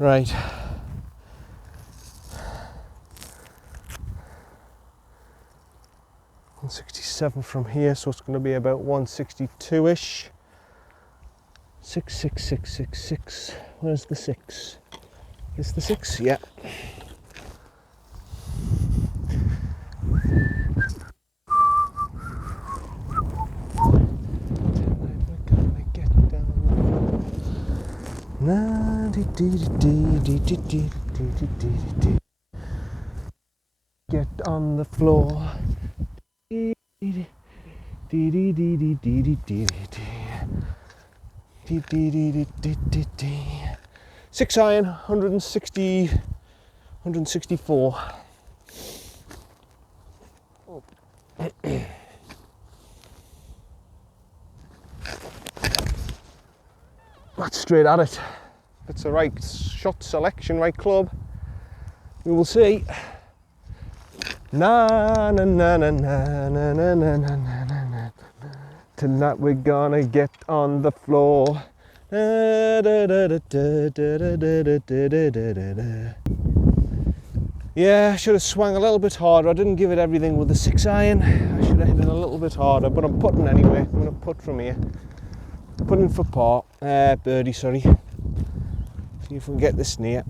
Right. $167 from here, so it's going to be about 162-ish. 66666. Where's the 6? Is the 6? Yeah. Get on the floor. 6 iron, 160, 164. That's straight at it. It's the right shot selection, right club. We will see. Na na na na na na na na na na. Tonight we're gonna get on the floor. Yeah, I should have swung a little bit harder. I didn't give it everything with the 6 iron. I should have hit it a little bit harder, but I'm putting anyway. I'm gonna putt from here. Putting for par. Birdie, sorry. See if we can get this near.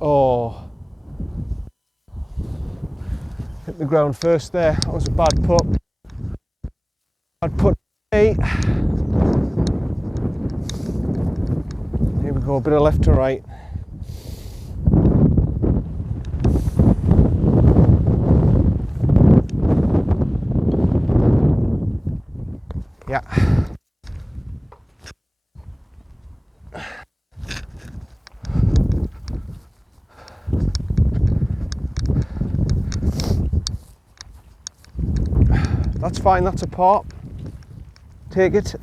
Oh. Hit the ground first there. That was a bad putt. Bad putt. Hey. Here we go, a bit of left to right. Yeah. That's fine, that's a par. Take it.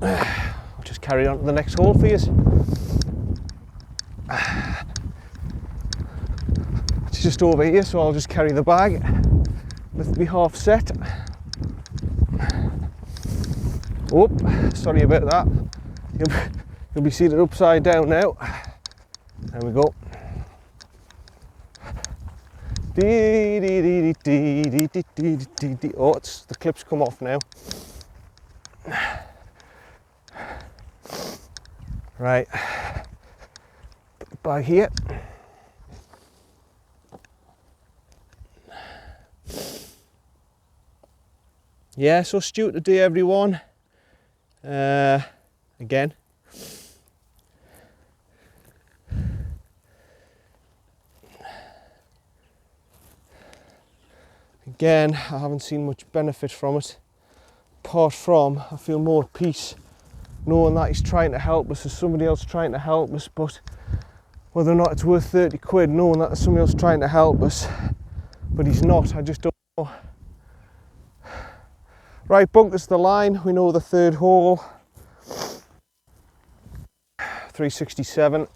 I'll just carry on to the next hole for you. It's just over here, so I'll just carry the bag with me half set. Oh, sorry about that. You'll be seated upside down now. There we go. Oh, the clip's come off now. Right. Put the bag here. Yeah, so Stu today, everyone. Again. Again, I haven't seen much benefit from it. Apart from, I feel more at peace knowing that he's trying to help us. There's somebody else trying to help us, but whether or not it's worth 30 quid, knowing that there's somebody else trying to help us, but he's not, I just don't know. Right, bunkers the line. We know the third hole. 367.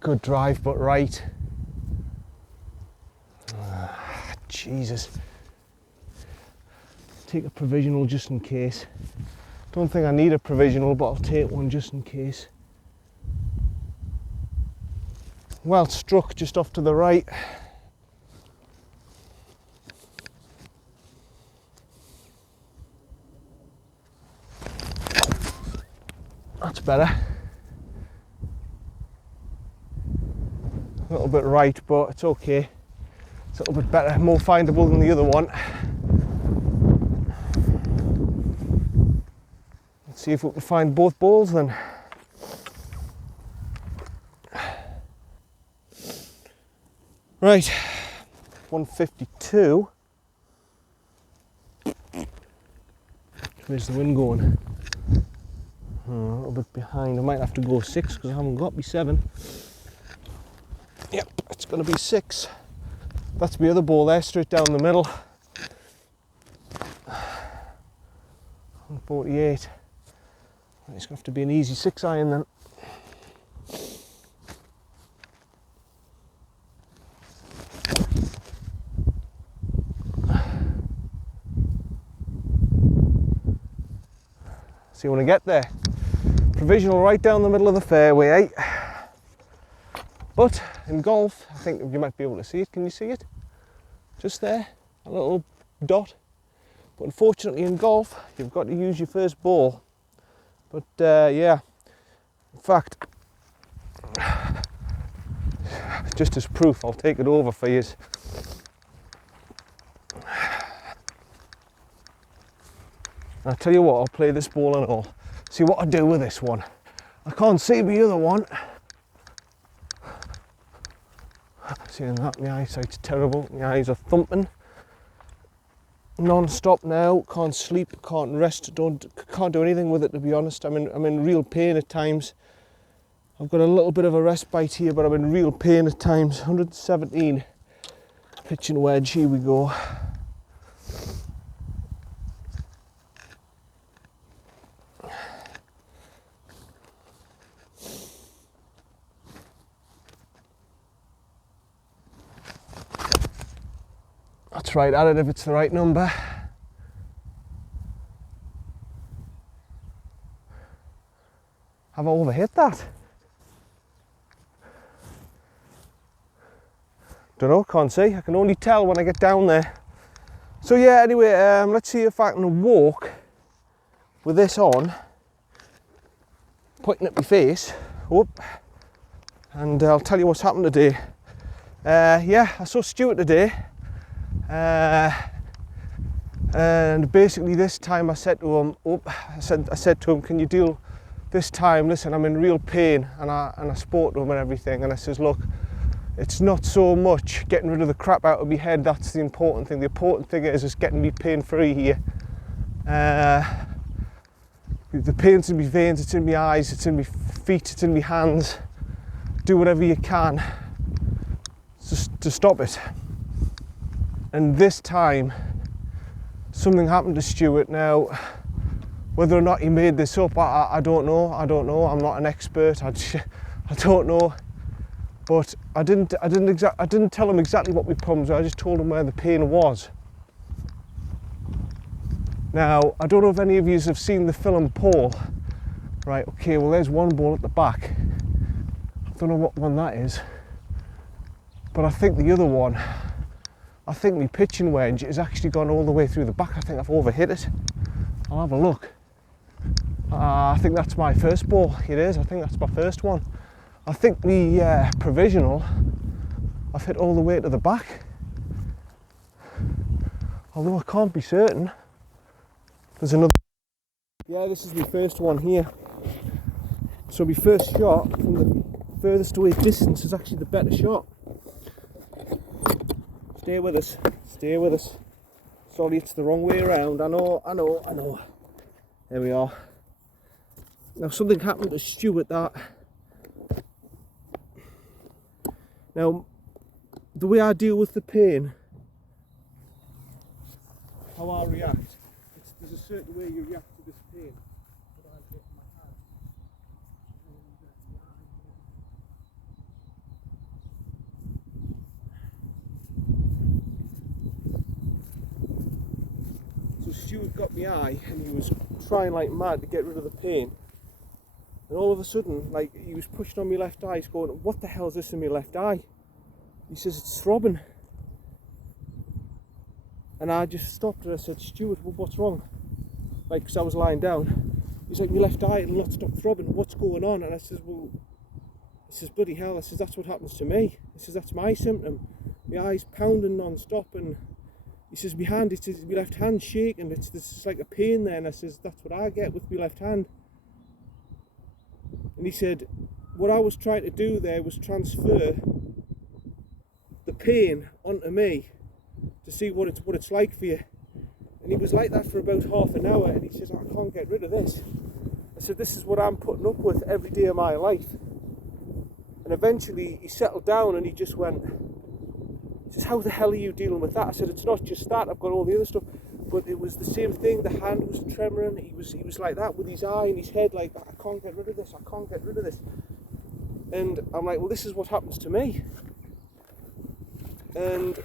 Good drive, but right. Jesus. Take a provisional just in case. Don't think I need a provisional, but I'll take one just in case. Well struck, just off to the right. That's better. A little bit right, but it's okay. It's a little bit better, more findable than the other one. Let's see if we can find both balls then. Right, 152. Where's the wind going? A little bit behind. I might have to go 6 because I haven't got me 7. Yep, it's going to be 6. That's my other ball there, straight down the middle. 148. It's going to have to be an easy 6 iron then. See when I get there. Provisional right down the middle of the fairway, eh? But in golf, I think you might be able to see it. Can you see it? Just there, a little dot. But unfortunately in golf, you've got to use your first ball. But yeah, in fact, just as proof, I'll take it over for you. I'll tell you what, I'll play this ball and all. See what I do with this one. I can't see the other one. Seeing that, my eyesight's terrible. My eyes are thumping. Non-stop now. Can't sleep, can't rest, can't do anything with it, to be honest. I'm in real pain at times. I've got a little bit of a respite here, but I'm in real pain at times. 117. Pitching wedge, here we go. That's right at it if it's the right number. Have I overhit that? Don't know, can't see. I can only tell when I get down there. So yeah, anyway, let's see if I can walk with this on, pointing at my face. Whoop. And I'll tell you what's happened today. Yeah, I saw Stuart today. And basically this time I said to him, I said to him, can you deal this time? Listen, I'm in real pain, and I spoke to him and everything, and I says, look, it's not so much getting rid of the crap out of my head, that's the important thing. The important thing is just getting me pain free here. The pain's in my veins, it's in my eyes, it's in my feet, it's in my hands. Do whatever you can to stop it. And this time, something happened to Stuart. Now, whether or not he made this up, I don't know. I'm not an expert. I don't know. But I didn't tell him exactly what my problems were. I just told him where the pain was. Now, I don't know if any of you have seen the film Paul. Right, okay, well there's one ball at the back. I don't know what one that is. But I think the other one, I think my pitching wedge has actually gone all the way through the back. I think I've overhit it. I'll have a look. I think that's my first ball. It is, I think that's my first one. I think the provisional, I've hit all the way to the back. Although I can't be certain. There's another. Yeah, this is my first one here. So my first shot from the furthest away distance is actually the better shot. Stay with us, stay with us. Sorry, it's the wrong way around. I know. There we are. Now something happened to Stuart that... Now, the way I deal with the pain, how I react, there's a certain way you react to this pain. So Stuart got my eye and he was trying like mad to get rid of the pain. And all of a sudden, like, he was pushing on my left eye. He's going, what the hell is this in my left eye? He says, it's throbbing. And I just stopped and I said, Stuart, well, what's wrong? Like, because I was lying down. He's like, my left eye will not stop throbbing. What's going on? And I says, well, bloody hell. I says, that's what happens to me. I says, that's my symptom. My eye's pounding non-stop. And he says, my hand, it says, my left hand's shaking. It's like a pain there. And I says, that's what I get with my left hand. And he said, what I was trying to do there was transfer the pain onto me to see what it's like for you. And he was like that for about half an hour, and he says, I can't get rid of this. I said, this is what I'm putting up with every day of my life. And eventually he settled down and he just went, he says, how the hell are you dealing with that? I said, it's not just that, I've got all the other stuff. But it was the same thing, the hand was tremoring, he was like that with his eye and his head, like, I can't get rid of this, I can't get rid of this. And I'm like, well, this is what happens to me. And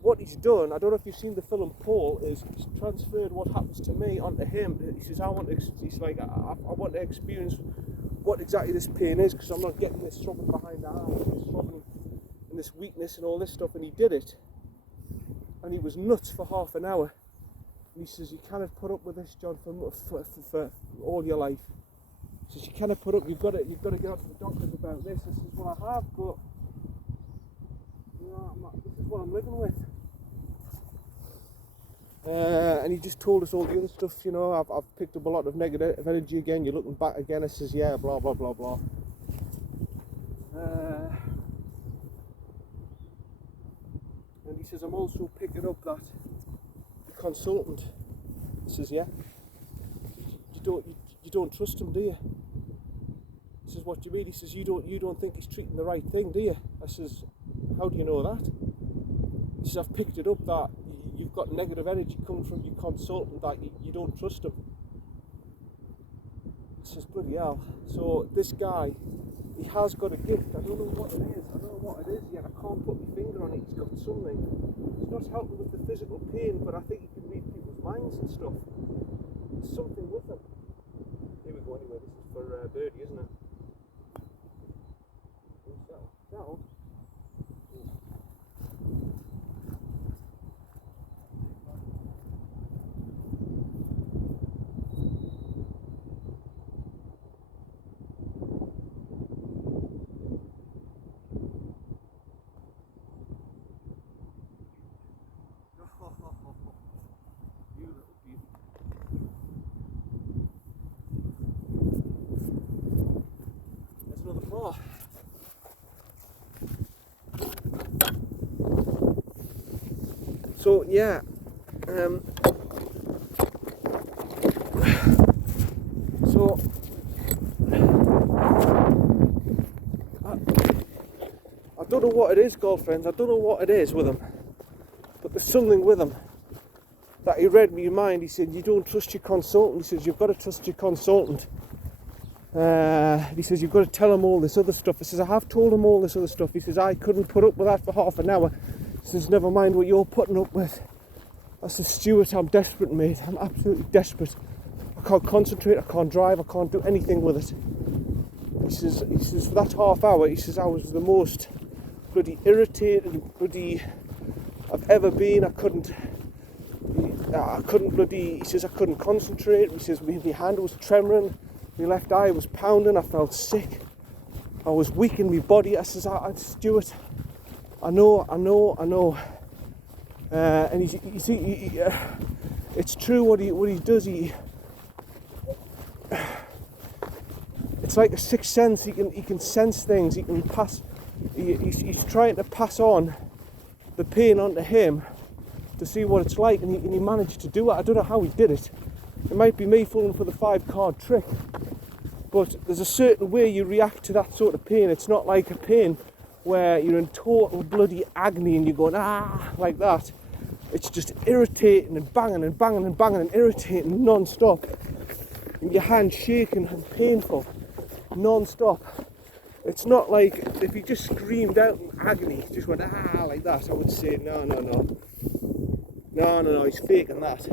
what he's done, I don't know if you've seen the film Paul, is he's transferred what happens to me onto him. He says, I want to experience what exactly this pain is, because I'm not getting this throbbing behind the eye, this throbbing and this weakness and all this stuff. And he did it. And he was nuts for half an hour. And he says, you cannot put up with this, John, for all your life. He says, you cannot put up, you've got to get out to the doctors about this. This is what I have, but this is what I'm living with. And he just told us all the other stuff, you know, I've picked up a lot of negative energy again, you're looking back again. I says, yeah, blah, blah, blah, blah. And he says, I'm also picking up that the consultant, he says, yeah, you don't trust him, do you? He says, what do you mean? He says, you don't think he's treating the right thing, do you? I says, how do you know that? He says, I've picked it up that you've got negative energy coming from your consultant, that you don't trust him. He says, bloody hell. So this guy, he has got a gift. I don't know what it is yet. I can't put my finger on it. He's got something. He's not helping with the physical pain, but I think he can read people's minds and stuff. There's something with him. Here we go anyway. This is for Birdie, isn't it? So. There's another paw. So yeah, so I don't know what it is, girlfriends. I don't know what it is with him, but there's something with him that he read me your mind. He said, you don't trust your consultant. He says, you've got to trust your consultant. He says, you've got to tell him all this other stuff. He says, I have told him all this other stuff. He says, I couldn't put up with that for half an hour. He says, never mind what you're putting up with. I said, Stuart, I'm desperate, mate. I'm absolutely desperate. I can't concentrate, I can't drive, I can't do anything with it. He says, for that half hour, he says, I was the most bloody irritated I've ever been. I couldn't bloody, he says, I couldn't concentrate. He says, my hand was tremoring, my left eye was pounding, I felt sick. I was weak in my body. I says, Stuart, I know. And you see, it's true what he does. It's like a sixth sense. He can sense things. He can pass. He's trying to pass on the pain onto him to see what it's like, and he managed to do it. I don't know how he did it. It might be me falling for the 5-card trick, but there's a certain way you react to that sort of pain. It's not like a pain where you're in total bloody agony and you're going like that. It's just irritating and banging and banging and banging and irritating non-stop, and your hand shaking and painful non-stop. It's not like if you just screamed out in agony, just went like that, I would say no, he's faking that,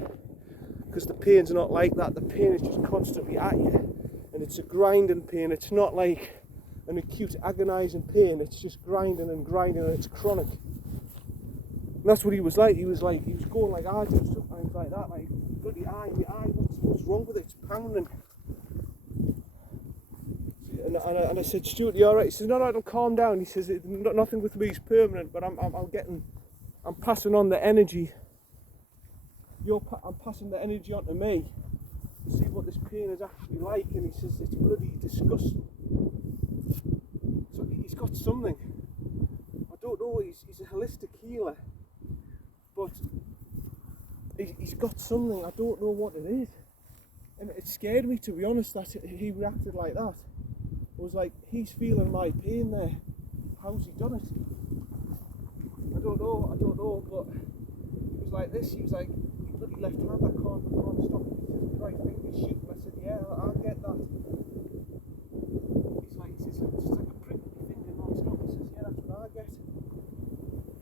because the pain's not like that. The pain is just constantly at you, and it's a grinding pain. It's not like an acute agonising pain. It's just grinding and it's chronic. And that's what he was like. He was going like I do sometimes, like that, like bloody eye, what's wrong with it? It's pounding. And I said, Stuart, you alright? He says, no, don't calm down. He says, nothing with me is permanent, but I'm passing on the energy. I'm passing the energy on to me to see what this pain is actually like. And he says, it's bloody disgusting. So he's got something. I don't know, he's a holistic healer, but he's got something. I don't know what it is. And it scared me, to be honest, that he reacted like that. It was like, he's feeling my pain there. How's he done it? I don't know, but he was like this. He was like, your bloody left hand, I can't stop it. He says, right finger's shooting. I said, yeah, I get that. He's like, it's just like a prick in your finger non-stop. He says, yeah, that's what I get.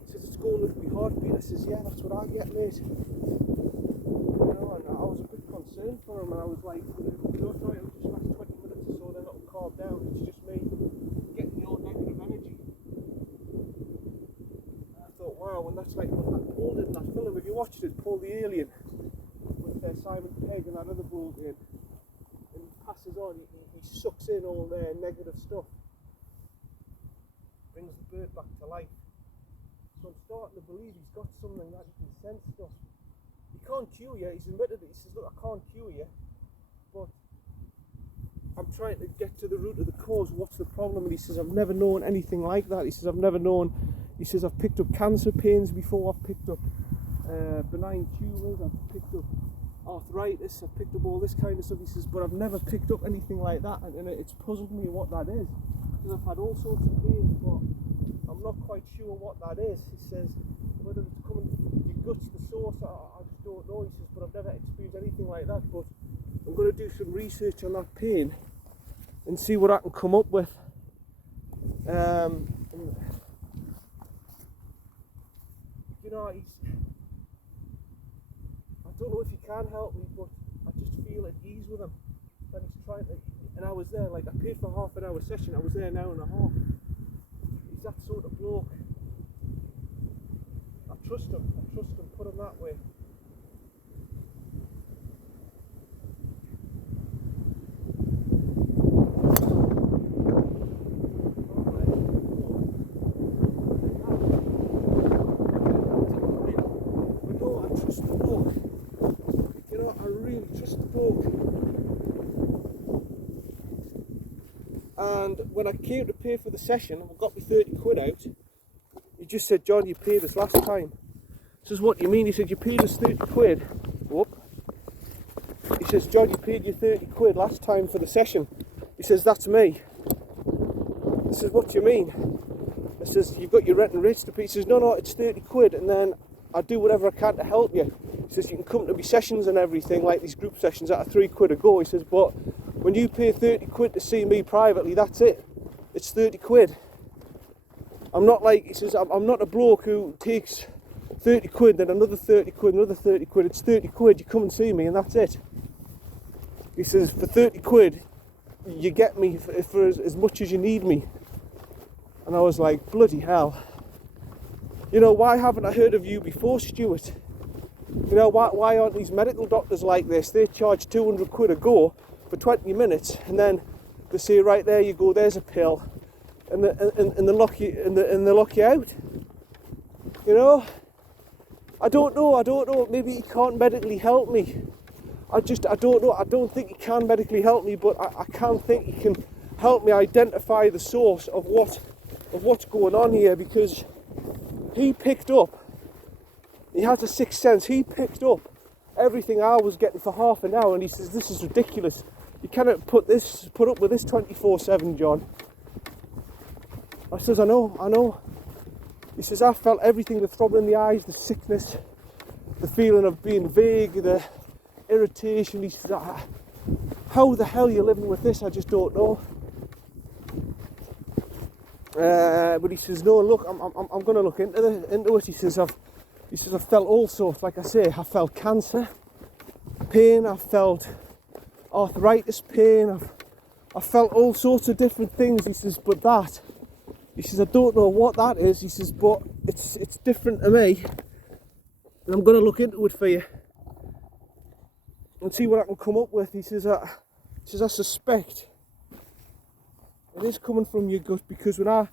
He says, it's going with my heartbeat. I says, yeah, that's what I get, mate. You know, and I was a bit concerned for him, and I was like, no, sorry, it'll just last 20 minutes or so, then it'll calm down. It's just me getting your negative energy. And I thought, wow, and that's like what that Paul did in that film. Have you watched it, Paul the Alien, with Simon Pegg and that other bloke in? And he passes on, he sucks in all their negative stuff, brings the bird back to life. So I'm starting to believe he's got something that he can sense stuff. He can't cure you, he's admitted it. He says, look, I can't cure you, but I'm trying to get to the root of the cause. What's the problem? And he says, I've never known anything like that. He says, I've picked up cancer pains before, I've picked up benign tumours, I've picked up arthritis, I've picked up all this kind of stuff. He says, but I've never picked up anything like that, and it's puzzled me what that is. Because I've had all sorts of pains, but I'm not quite sure what that is. He says, whether it's coming from your guts, the source, I just don't know. He says, but I've never experienced anything like that. But I'm going to do some research on that pain and see what I can come up with. You know, I don't know if he can help me, but I just feel at ease with him. That he's trying to, and I was there, like, I paid for half an hour session. I was there an hour and a half. He's that sort of bloke. I trust him, put him that way. But no, I trust the bloke. You know, I really trust the bloke. And when I came to pay for the session, I got me 30 quid out. He just said, John, you paid us last time. I says, what do you mean? He said, you paid us 30 quid. Whoop. He says, John, you paid you 30 quid last time for the session. He says, that's me. I says, what do you mean? I says, you've got your rent and rates to pay. He says, no, it's 30 quid, and then I do whatever I can to help you. He says, you can come to my sessions and everything, like these group sessions that are 3 quid a go. He says, but when you pay 30 quid to see me privately, that's it. It's 30 quid. I'm not like, he says, I'm not a bloke who takes 30 quid, then another 30 quid, another 30 quid. It's 30 quid, you come and see me, and that's it. He says, for 30 quid, you get me for as much as you need me. And I was like, bloody hell. You know, why haven't I heard of you before, Stuart? You know, why aren't these medical doctors like this? They charge 200 quid a go for 20 minutes, and then they say, right, there you go, there's a pill. And they lock you out. You know? I don't know. Maybe he can't medically help me. I don't know. I don't think he can medically help me, but I can think he can help me identify the source of what's going on here, because he picked up. He has a sixth sense. He picked up everything I was getting for half an hour, and he says, this is ridiculous. You cannot put up with this 24/7, John. I says, I know. He says, I felt everything, the throbbing in the eyes, the sickness, the feeling of being vague, the irritation. He says, how the hell are you living with this? I just don't know. But he says, no, look, I'm going to look into it. He says, I've felt all sorts. Like I say, I felt cancer pain, I felt arthritis pain, I felt all sorts of different things. He says, but that. He says, I don't know what that is. He says, but it's different to me. And I'm going to look into it for you and see what I can come up with. He says, I suspect it is coming from your gut, because when I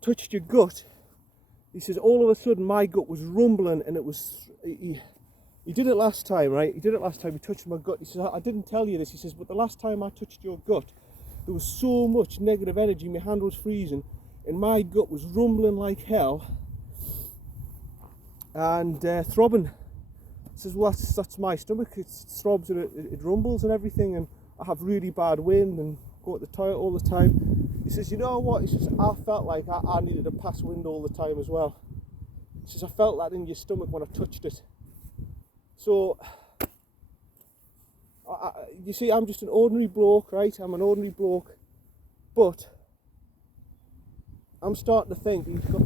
touched your gut, he says, all of a sudden my gut was rumbling, and it was, he did it last time, right? He touched my gut. He says, I didn't tell you this. He says, but the last time I touched your gut, there was so much negative energy, my hand was freezing, and my gut was rumbling like hell, and throbbing. He says, well, that's my stomach. It throbs and it rumbles and everything, and I have really bad wind and go to the toilet all the time. He says, you know what? He says, I felt like I needed a pass wind all the time as well. He says, I felt that in your stomach when I touched it. So, you see, I'm just an ordinary bloke, right? I'm an ordinary bloke, but I'm starting to think he's got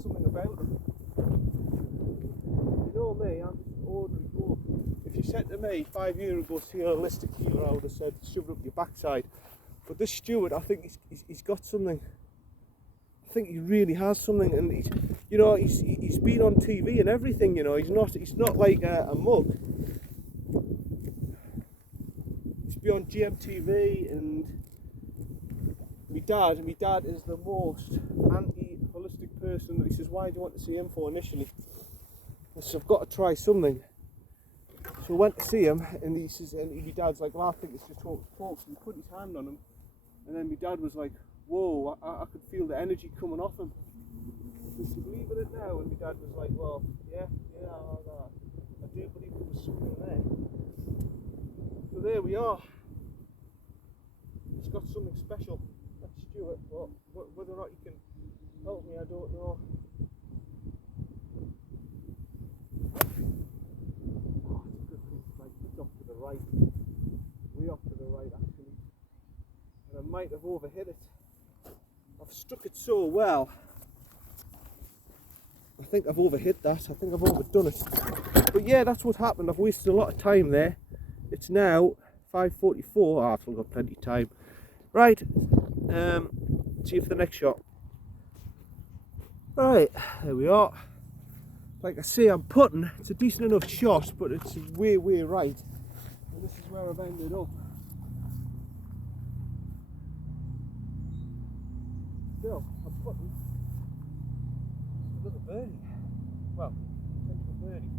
something about him. You know me, I'm just an ordinary bloke. If you said to me 5 years ago, see a holistic healer, I would have said, shove it up your backside. But this Stuart, I think he's got something. I think he really has something, and he's been on TV and everything. You know, he's not like a mug. He's been on GMTV, and my dad is the most anti-holistic person. That he says, why do you want to see him for initially? I said, I've got to try something. So I went to see him, and he says, and my dad's like, well, I think it's just hocus pocus. And he put his hand on him, and then my dad was like, whoa, I could feel the energy coming off him. Does he believe in it now? And my dad was like, well, yeah, I do believe there was something there. So there we are. He's got something special. That's Stuart, but whether or not he can help me, I don't know. Oh, it's a good thing. Like, it's off to the right. Way off to the right, actually. And I might have overhit it. I've struck it so well. I think I've overhit that. I think I've overdone it. But yeah, that's what happened. I've wasted a lot of time there. It's now 5:44. Oh, I've still got plenty of time. Right. See you for the next shot. Right, there we are. Like I say, I'm putting. It's a decent enough shot, but it's way right. And this is where I've ended up. Still, I'm putting another birdie. Well, potential birdie.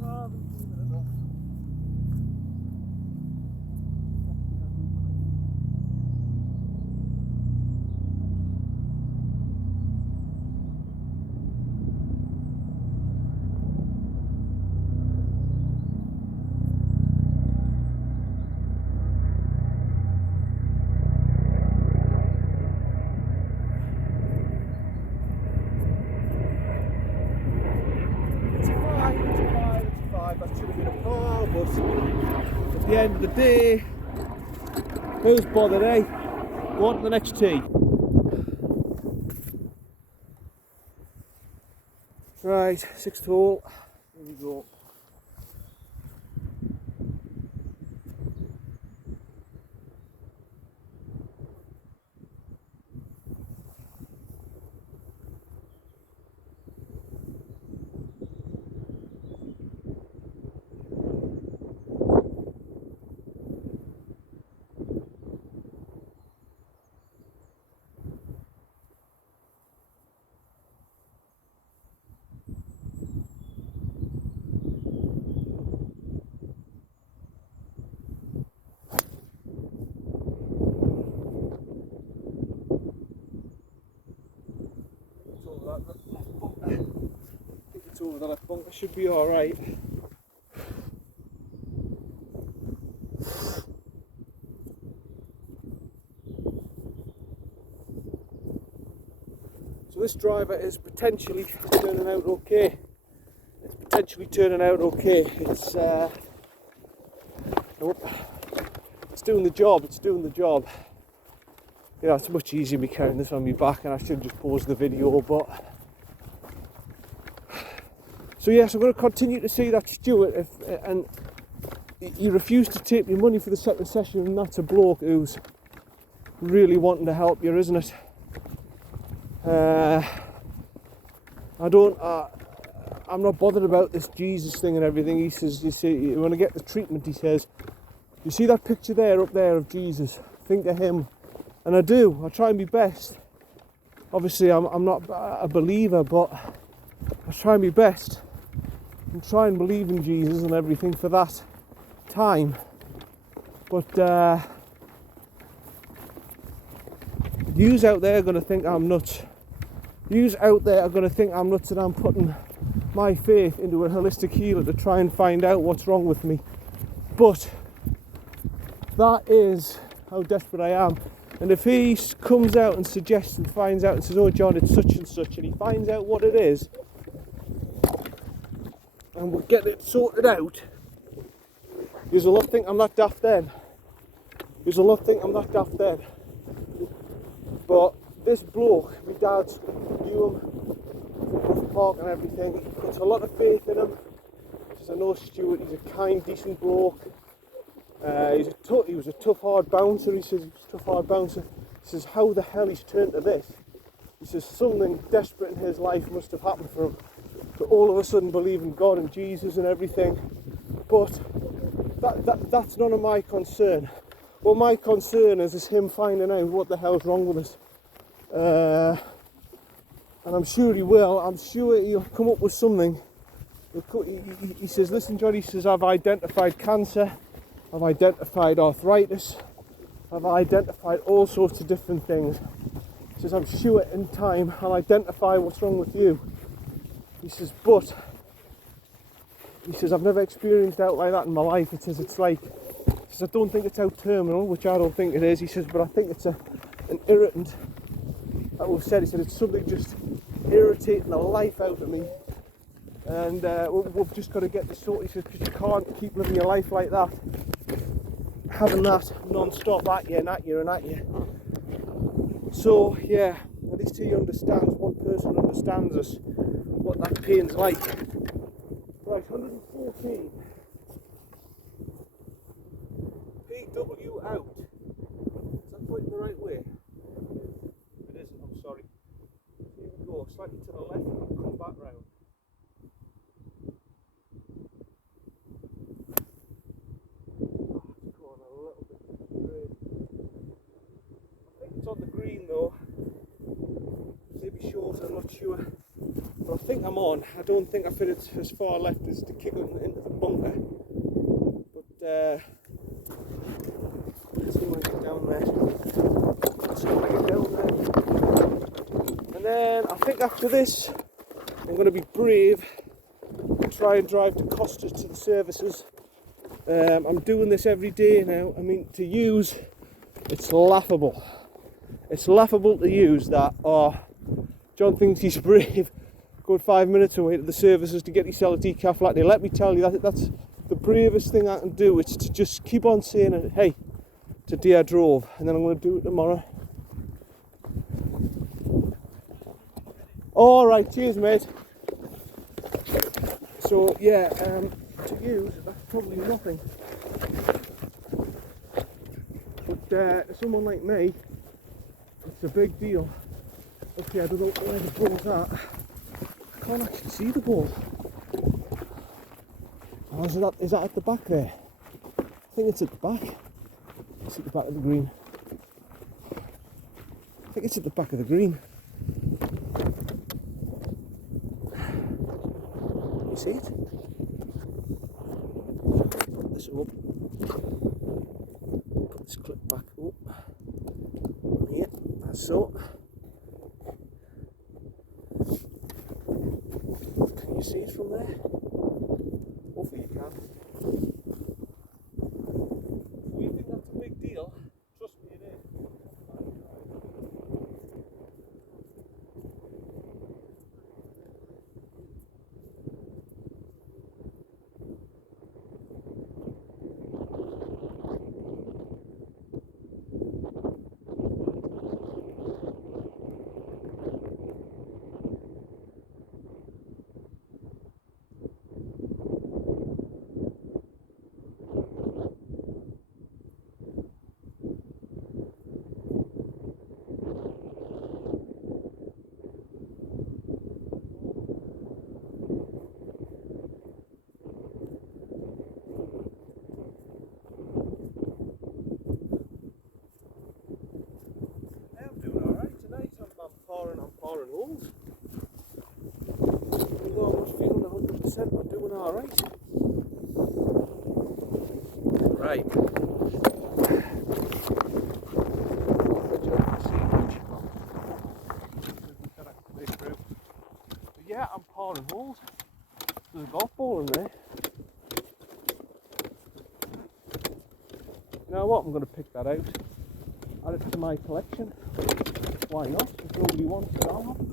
I haven't given it enough. That should have been a par, but at the end of the day, who's bothered, eh? Go on to the next tee. Right, 6th hole. Here we go. I think it's over the left bunker, should be alright. So this driver is potentially turning out okay. It's potentially turning out okay. It's nope. It's doing the job, it's doing the job. You know, it's much easier me carrying this on my back, and I should just pause the video, but so yes, I'm going to continue to see that Stuart, and he refused to take me money for the second session, and that's a bloke who's really wanting to help you, isn't it? I'm not bothered about this Jesus thing and everything. He says, you see, when I get the treatment, he says, you see that picture there, up there, of Jesus? Think of him. And I do. I try my best. Obviously, I'm not a believer, but I try my best and try and believe in Jesus and everything for that time. But Yous out there are going to think I'm nuts. Yous out there are going to think I'm nuts and I'm putting my faith into a holistic healer to try and find out what's wrong with me. But that is how desperate I am. And if he comes out and suggests and finds out and says, oh John, it's such and such, and he finds out what it is, and we'll get it sorted out, there's a lot think I'm not daft then. There's a lot think I'm not daft then. But this bloke, my dad's knew him from Park and everything, he puts a lot of faith in him. He says, I know Stuart, he's a kind, decent bloke. He was a tough, hard bouncer. He says, he was a tough, hard bouncer. He says, how the hell he's turned to this? He says, something desperate in his life must have happened for him to all of a sudden believe in God and Jesus and everything. But that's none of my concern. What my concern is him finding out what the hell's wrong with us. And I'm sure he will. I'm sure he'll come up with something. He says, listen John, he says, I've identified cancer. I've identified arthritis, I've identified all sorts of different things. He says, I'm sure in time I'll identify what's wrong with you. He says, but, he says, I've never experienced out like that in my life. He says, it's like, he says, I don't think it's out terminal, which I don't think it is. He says, but I think it's an irritant. That was said, he said, it's something just irritating the life out of me. And we've just got to get this sorted. He says, because you can't keep living your life like that. Having that non-stop at you and at you and at you. So yeah, at least he understands, one person understands us, what that pain's like. Right, 114. PW out. Is that pointing the right way? It isn't, I'm sorry. Here we go, slightly to the left and come back round. On the green though, maybe short, I'm not sure, but I think I'm on. I don't think I fit it as far left as to kick it into the bunker, but let's see when I get down there. Let's see when I get down there. And then I think after this I'm going to be brave and try and drive to Costa to the services. I'm doing this every day now. I mean, to use, it's laughable. It's laughable to use that. Oh, John thinks he's brave. Going 5 minutes away to the services to get yourself a decaf latte. Let me tell you, that's the bravest thing I can do. It's to just keep on saying, hey, today I drove, and then I'm going to do it tomorrow. All right, cheers, mate. So yeah, to use, that's probably nothing. But someone like me, it's a big deal. Okay, I don't know where the ball's at. I can't actually see the ball. Oh, is that at the back there? I think it's at the back. It's at the back of the green. I think it's at the back of the green. You see it? Put this up. Put this clip back up. Yeah, that's so. Can you see it from there? Hopefully you can. Do you think that's a big deal? Trust me, it is. Pouring holes. Although I'm not feeling 100%, I'm doing alright. Right. Yeah, I'm pouring holes. There's a golf ball in there. You know what? I'm going to pick that out. Add it to my collection. Why not? If nobody wants it, I'll have it.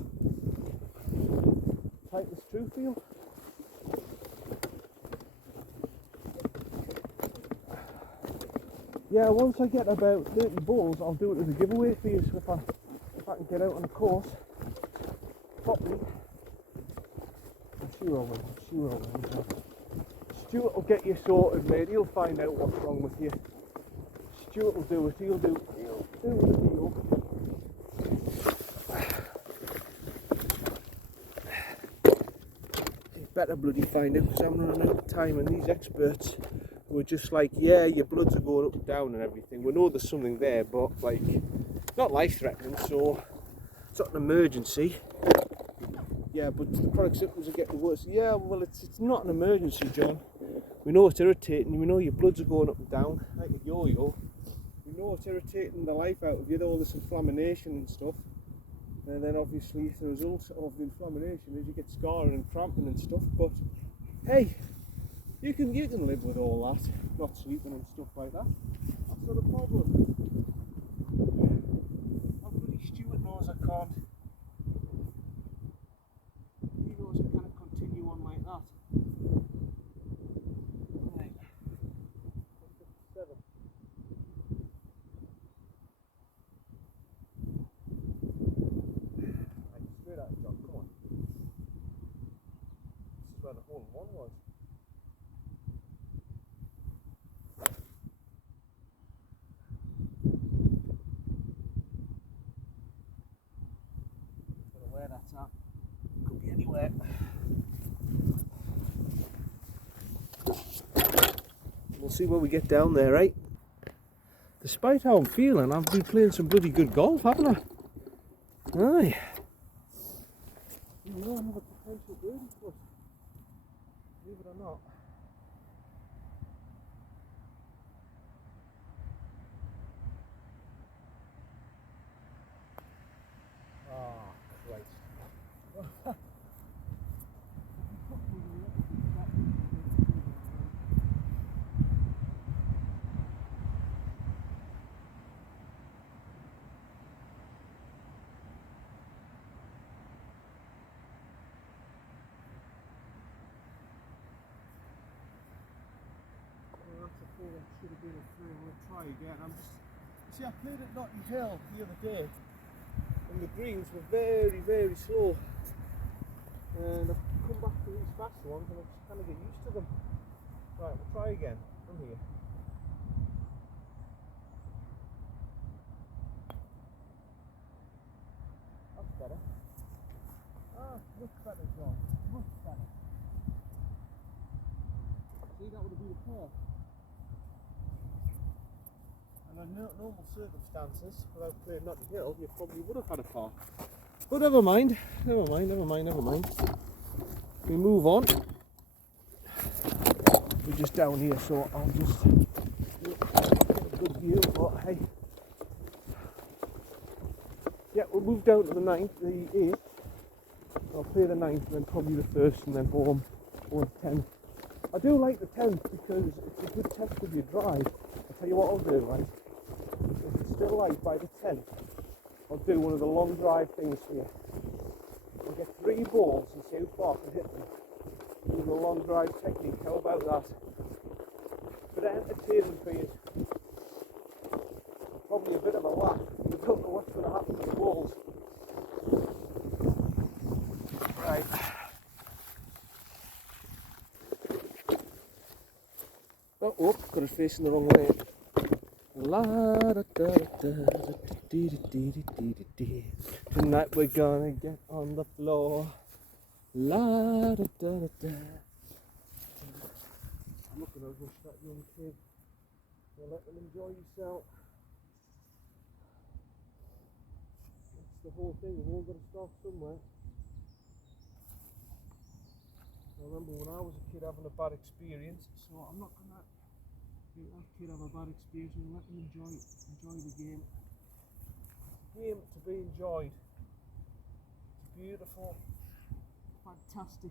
Tightless true feel. Yeah, once I get about 30 balls, I'll do it as a giveaway for you. So if I can get out on the course properly, I'm sure I will. Stuart will get you sorted, mate. He'll find out what's wrong with you. Stuart will do it. He'll do the deal. You better bloody find out, because I'm running out of time, and these experts were just like, yeah, your bloods are going up and down and everything. We know there's something there, but like, not life-threatening, so it's not an emergency. Yeah, but the chronic symptoms are getting worse. Yeah, well, it's not an emergency, John. We know it's irritating. We know your bloods are going up and down like a yo-yo. We know it's irritating the life out of you, all this inflammation and stuff. And then obviously the result of the inflammation is you get scarring and cramping and stuff. But hey, you can live with all that, not sleeping and stuff like that. That's not a problem. My bloody Stuart knows I can't. He knows I can't continue on like that. Right. 7. Right, straight out, John, come on. This is where the hole in one was. Don't know where that's at. Could be anywhere. We'll see when we get down there, right? Despite how I'm feeling, I've been playing some bloody good golf, haven't I? Aye. You know, another potential birdie putt. Believe it or not. Oh, Christ. Should have been a 3. We'll try again. See, I played at Notting Hill the other day, and the greens were very, very slow. And I've come back to these faster ones, and I just kind of get used to them. Right, we'll try again. I'm here. That's better. Ah, much better, John. Much better. See, that would have been a pair. Under normal circumstances, without playing Notting Hill, you probably would have had a par. But never mind. We move on. We're just down here, so I'll just get a good view. But hey, yeah, we'll move down to the 8th. I'll play the 9th, and then probably the 1st, and then boom, or the 10th. I do like the 10th because it's a good test of your drive. I'll tell you what I'll do, right? If it's still light by the 10th, I'll do one of the long drive things for you. I'll get 3 balls and see how far I can hit them. Do the long drive technique, how about that? Bit of entertainment for you. Probably a bit of a laugh. You don't know what's going to happen to the balls. Right. Oh, got it facing the wrong way. La da da da da dee dee dee dee dee. Tonight we're gonna get on the floor. La da da da da. I'm not gonna rush that young kid. I'll let them enjoy yourself. That's the whole thing. We've all got to start somewhere. I remember when I was a kid having a bad experience, so I'm not gonna let that kid have a bad experience and let them enjoy the game. It's a game to be enjoyed. It's beautiful. The fact fantastic.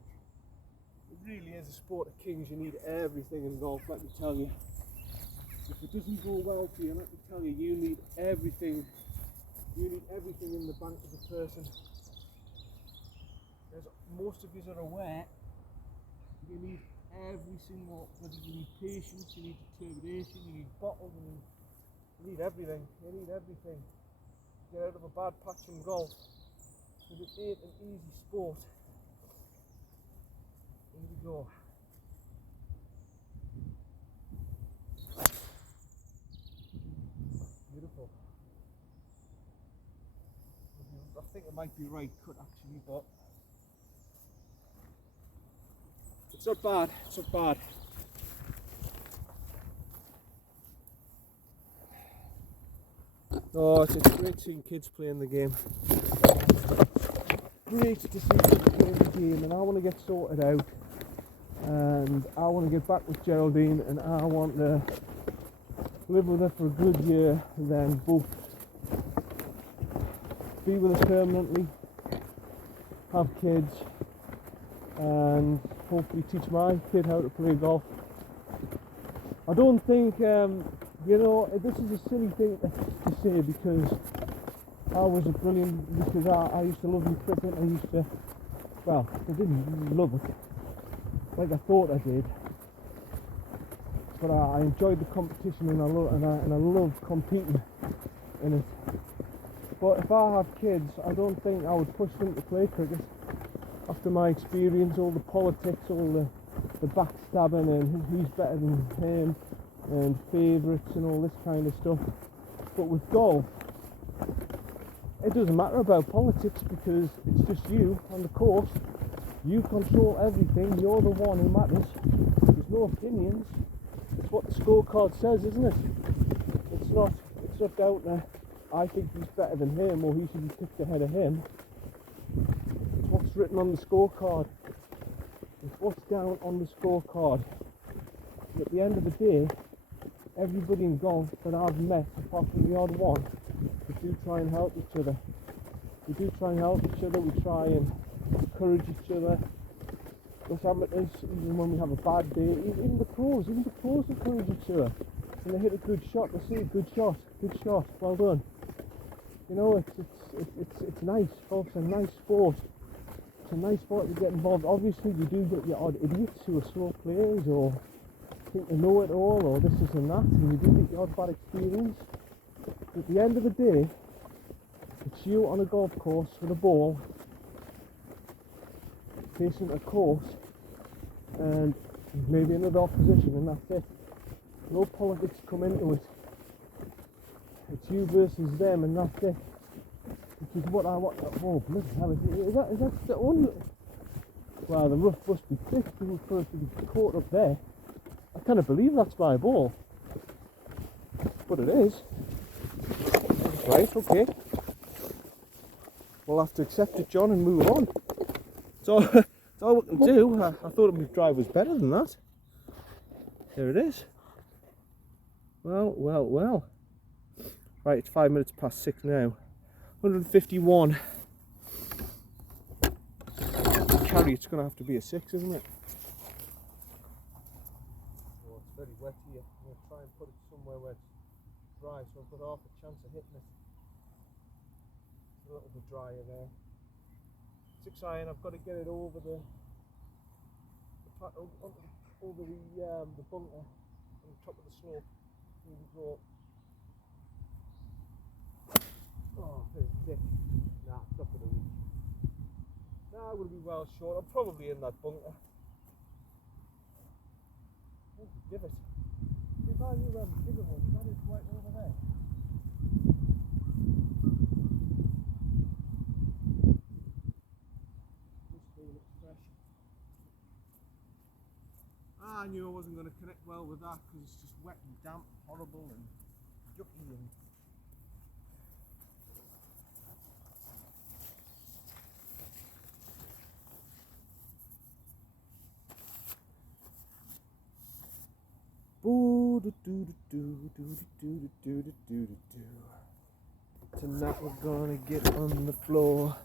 It really is a sport of kings. You need everything in golf, let me tell you. If it doesn't go well for you, let me tell you, you need everything. You need everything in the bank of a person. As most of you are aware, you need every single, whether you need patience, you need determination, you need bottle, you need everything. You need everything. Get out of a bad patch in golf. But it ain't an easy sport. Here we go. Beautiful. I think it might be right cut actually, but it's not bad. It's not bad. Oh, it's great seeing kids playing the game. Great to see kids playing the game, and I want to get sorted out, and I want to get back with Geraldine, and I want to live with her for a good year, then both be with her permanently, have kids, and hopefully teach my kid how to play golf. I don't think, you know, this is a silly thing to say because I used to love cricket. I used to, well, I didn't love it like I thought I did, but I enjoyed the competition and I love competing in it. But if I have kids, I don't think I would push them to play cricket after my experience, all the politics, all the backstabbing and who's better than him and favourites and all this kind of stuff. But with golf, it doesn't matter about politics because it's just you on the course. You control everything. You're the one who matters. There's no opinions. It's what the scorecard says, isn't it? It's not down to I think he's better than him or he should be picked ahead of him. It's what's written on the scorecard. It's what's down on the scorecard. And at the end of the day, everybody in golf that I've met, apart from the odd one, we do try and help each other. We do try and help each other. We try and encourage each other. Us amateurs, even when we have a bad day, even the pros encourage each other. When they hit a good shot, they say, good shot, well done. You know, it's nice. Golf's a nice sport. It's a nice sport to get involved. Obviously, you do get your odd idiots who are slow players or think they know it all or this and that, and you do get your odd bad experience. But at the end of the day, it's you on a golf course with a ball, facing a course, and maybe another opposition, and that's it. No politics come into it. It's you versus them, and that's it. Which is what I want. Oh, bloody hell! Is that the only? Well, the rough must be thick for us to be caught up there. I can't believe that's my ball, but it is. Right, okay. We'll have to accept it, John, and move on. That's all we can do. I thought my drive was better than that. There it is. Well. Right, it's 5 minutes past 6 now. 151. Carry, it's going to have to be a 6, isn't it? Oh, it's very wet here. I'm going to try and put it somewhere where it's dry, so I've got half a chance of hitting it. It's a little bit drier there. 6 iron, I've got to get it over the bunker on the top of the slope. Here we go. Oh, very thick. Nah, it's not going to reach. Nah, it will be well short. I'm probably in that bunker. Where's the divot? If I knew where the divot was, that is right over there. This thing looks fresh. I knew I wasn't going to connect well with that because it's just wet and damp and horrible and yucky and Tonight we're gonna get on the floor.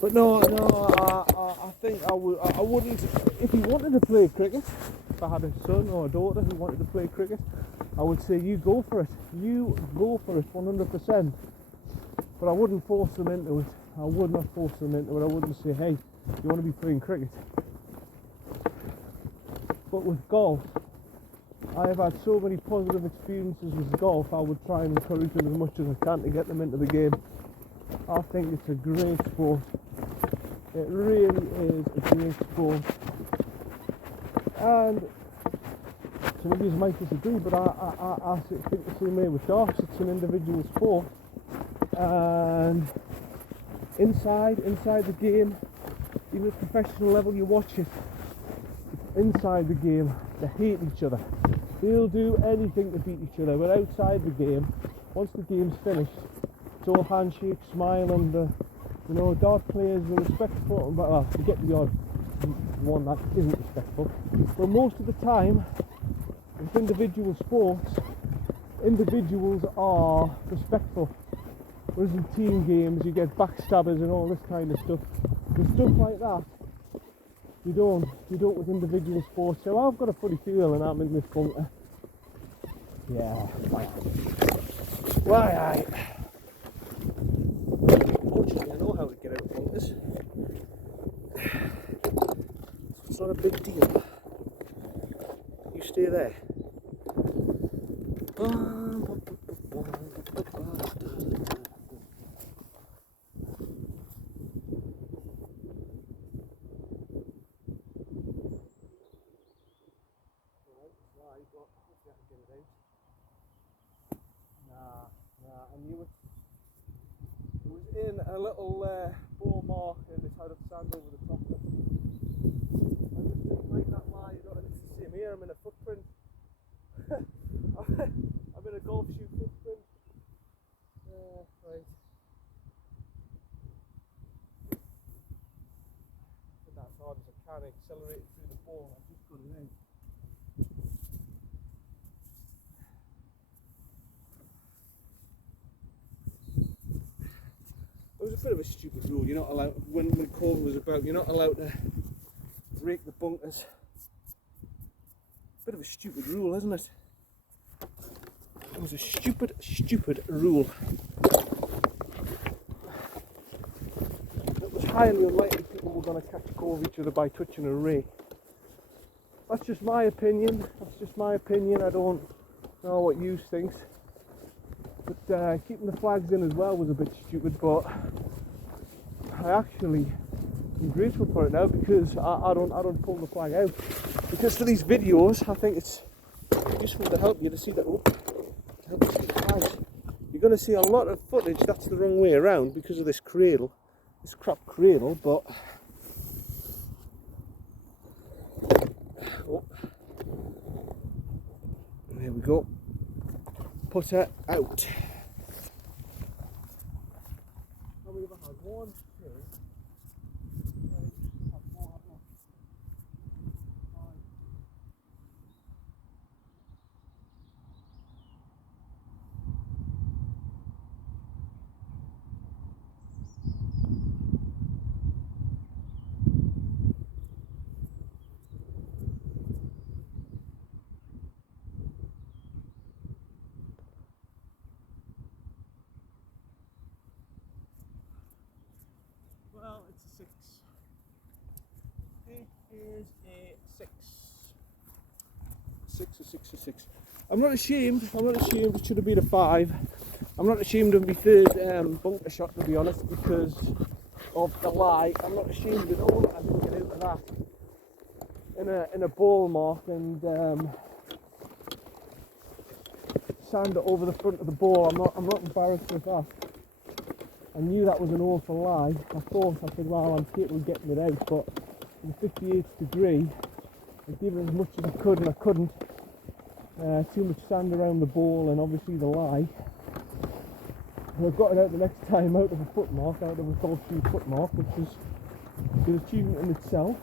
But no, I think I wouldn't, if he wanted to play cricket, if I had a son or a daughter who wanted to play cricket, I would say you go for it. You go for it 100%. But I wouldn't force them into it. I would not force them into it. I wouldn't say, hey, you want to be playing cricket? But with golf, I have had so many positive experiences with golf, I would try and encourage them as much as I can to get them into the game. I think it's a great sport. It really is a great sport. And some of you might disagree, but I think the same way with darts. It's an individual sport. And inside the game, even at professional level, you watch it. Inside the game, they hate each other. They'll do anything to beat each other. But outside the game, once the game's finished, it's all handshake, smile, and dart players are respectful. Well, you get the odd one that isn't respectful. But most of the time, with individual sports, individuals are respectful. Whereas in team games, you get backstabbers and all this kind of stuff. And stuff like that, you don't with individual sports. So I've got a funny feeling I'm in this bunker. Yeah. Why? Fortunately, I know how to get out of bunkers. So it's not a big deal. You stay there. I knew it. It was in a little ball mark and it had a sand over the top of it. I just didn't like that lie. It's the same here. I'm in a footprint. I'm in a golf shoe footprint. Right. But that's hard as I can. Accelerate through the ball. I've just got it in. It was a bit of a stupid rule. You're not allowed, when the call was about, you're not allowed to rake the bunkers. Bit of a stupid rule, isn't it? It was a stupid rule. It was highly unlikely people were going to catch a hold of each other by touching a rake. That's just my opinion. I don't know what you think. But keeping the flags in as well was a bit stupid, but I actually am grateful for it now because I don't pull the flag out. Because for these videos, I think it's useful to help you to see that. To help you see the flags. You're going to see a lot of footage that's the wrong way around because of this cradle, this crap cradle. But there we go. Putter out. Now we've had 1, 2, 3, 4, 5. Well, it's a 6. It is a 6. 6. I'm not ashamed. It should have been a 5. I'm not ashamed of my third bunker shot, to be honest, because of the lie. I'm not ashamed at all that I didn't get out of that in a ball mark and sand it over the front of the ball. I'm not embarrassed with that. I knew that was an awful lie. I said, well, I'm capable of getting it out, but in the 58th degree, I gave it as much as I could and I couldn't. Too much sand around the ball and obviously the lie. And I got it out the next time out of a foot mark, out of a golf shoe foot mark, which is an achievement in itself.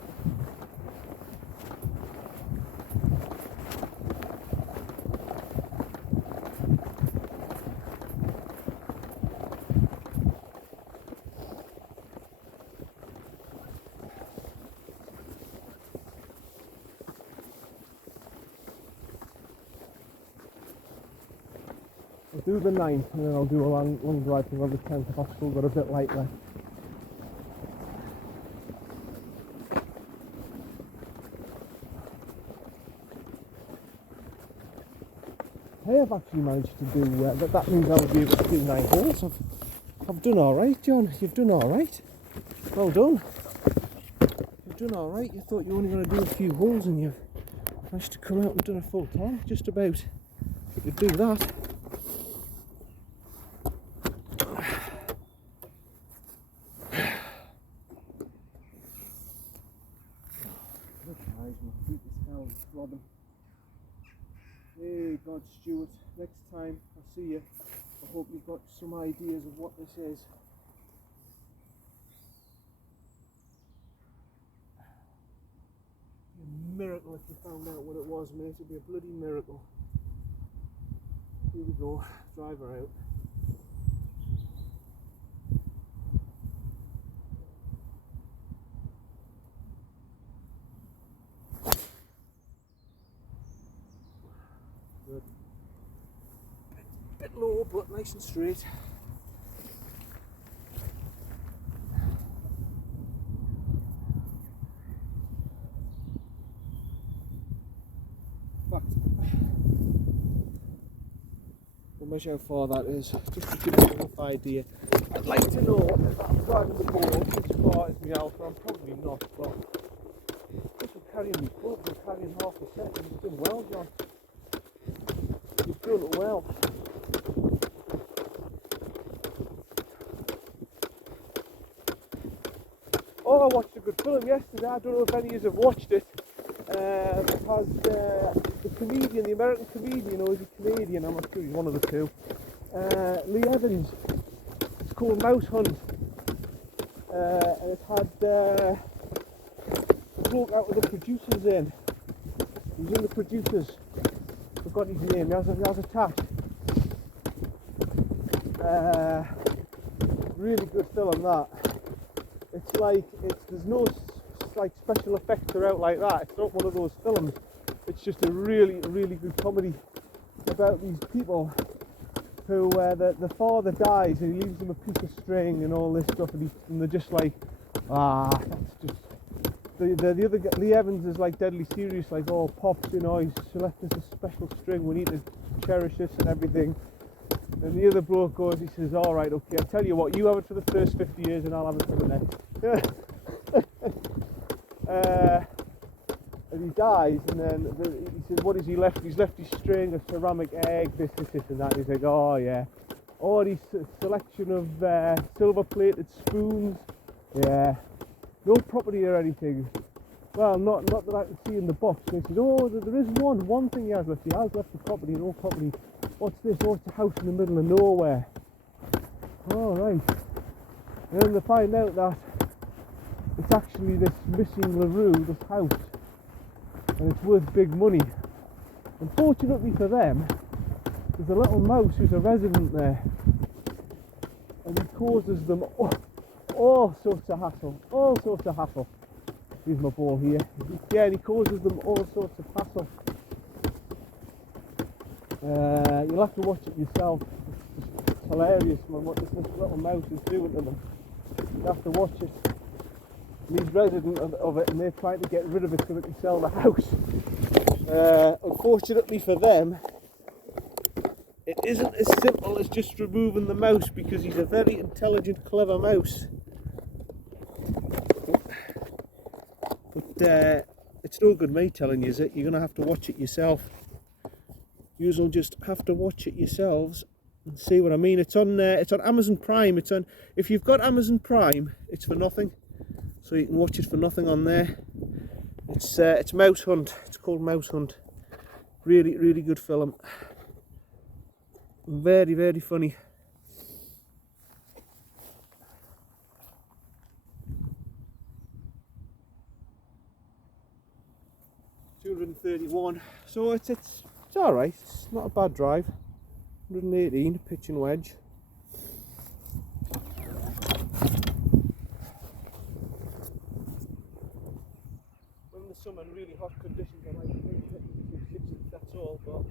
do the 9th, and then I'll do a long drive thing on the 10th if I've still got a bit light left. Hey, I've actually managed to do, that means I'll be able to do 9 holes. I've done alright, John. You've done alright. Well done. You've done alright. You thought you were only going to do a few holes and you've managed to come out and done a full 10. Just about. You do that. Look, guys, my feet is now throbbing. Hey, God, Stuart, next time I see you, I hope you've got some ideas of what this is. It'd be a miracle if you found out what it was, mate. It'd be a bloody miracle. Here we go, drive her out. Good. Bit low, but nice and straight. But we'll measure how far that is, just to give you a rough idea. I'd like to know if I'm driving the ball as far as the alpha. I'm probably not, but if I'm carrying me foot, I'm carrying half a second. You've done well, John. You've done it well. Oh, I watched a good film yesterday. I don't know if any of you have watched it. It has the comedian, the American comedian, or is he Canadian? I'm not sure, he's one of the two. Lee Evans. It's called Mouse Hunt. And it had the bloke out with the producers in. He's in the producers. I forgot his name. He has a tash. Really good film, that. It's like, there's no like special effects are out like that. It's not one of those films. It's just a really, really good comedy about these people who the father dies and he leaves them a piece of string and all this stuff, and they're just like, that's just. The other guy, Lee Evans, is like deadly serious, like, oh, Pops, you know, he's selected a special string, we need to cherish this and everything. And the other bloke goes, he says, alright, okay, I'll tell you what, you have it for the first 50 years and I'll have it for the next. And he dies, and then he says, what has he left? He's left his string, a ceramic egg, this and that. And he's like, oh yeah. Oh, this selection of silver-plated spoons. Yeah. No property or anything. Well, not that I can see in the box. And he says, oh, there is one thing he has left. He has left the property, no property. What's this? Oh, it's a house in the middle of nowhere. Oh, right. And then they find out that it's actually this missing LaRue, this house, and it's worth big money. Unfortunately for them, there's a little mouse who's a resident there, and he causes them all sorts of hassle, Here's my ball here. Yeah, and he causes them all sorts of hassle. You'll have to watch it yourself. It's hilarious, man, what this little mouse is doing to them. You have to watch it. And he's resident of it, and they're trying to get rid of it so they can sell the house. Unfortunately for them, it isn't as simple as just removing the mouse, because he's a very intelligent, clever mouse. But it's no good me telling you, is it? You're going to have to watch it yourself. You'll just have to watch it yourselves and see what I mean. It's on Amazon Prime. If you've got Amazon Prime, it's for nothing. So you can watch it for nothing on there. It's Mouse Hunt. It's called Mouse Hunt. Really, really good film. Very, very funny. $231. So it's all right. It's not a bad drive. 118 pitch and wedge. Some in really hot conditions, I might think that 260, that's all, but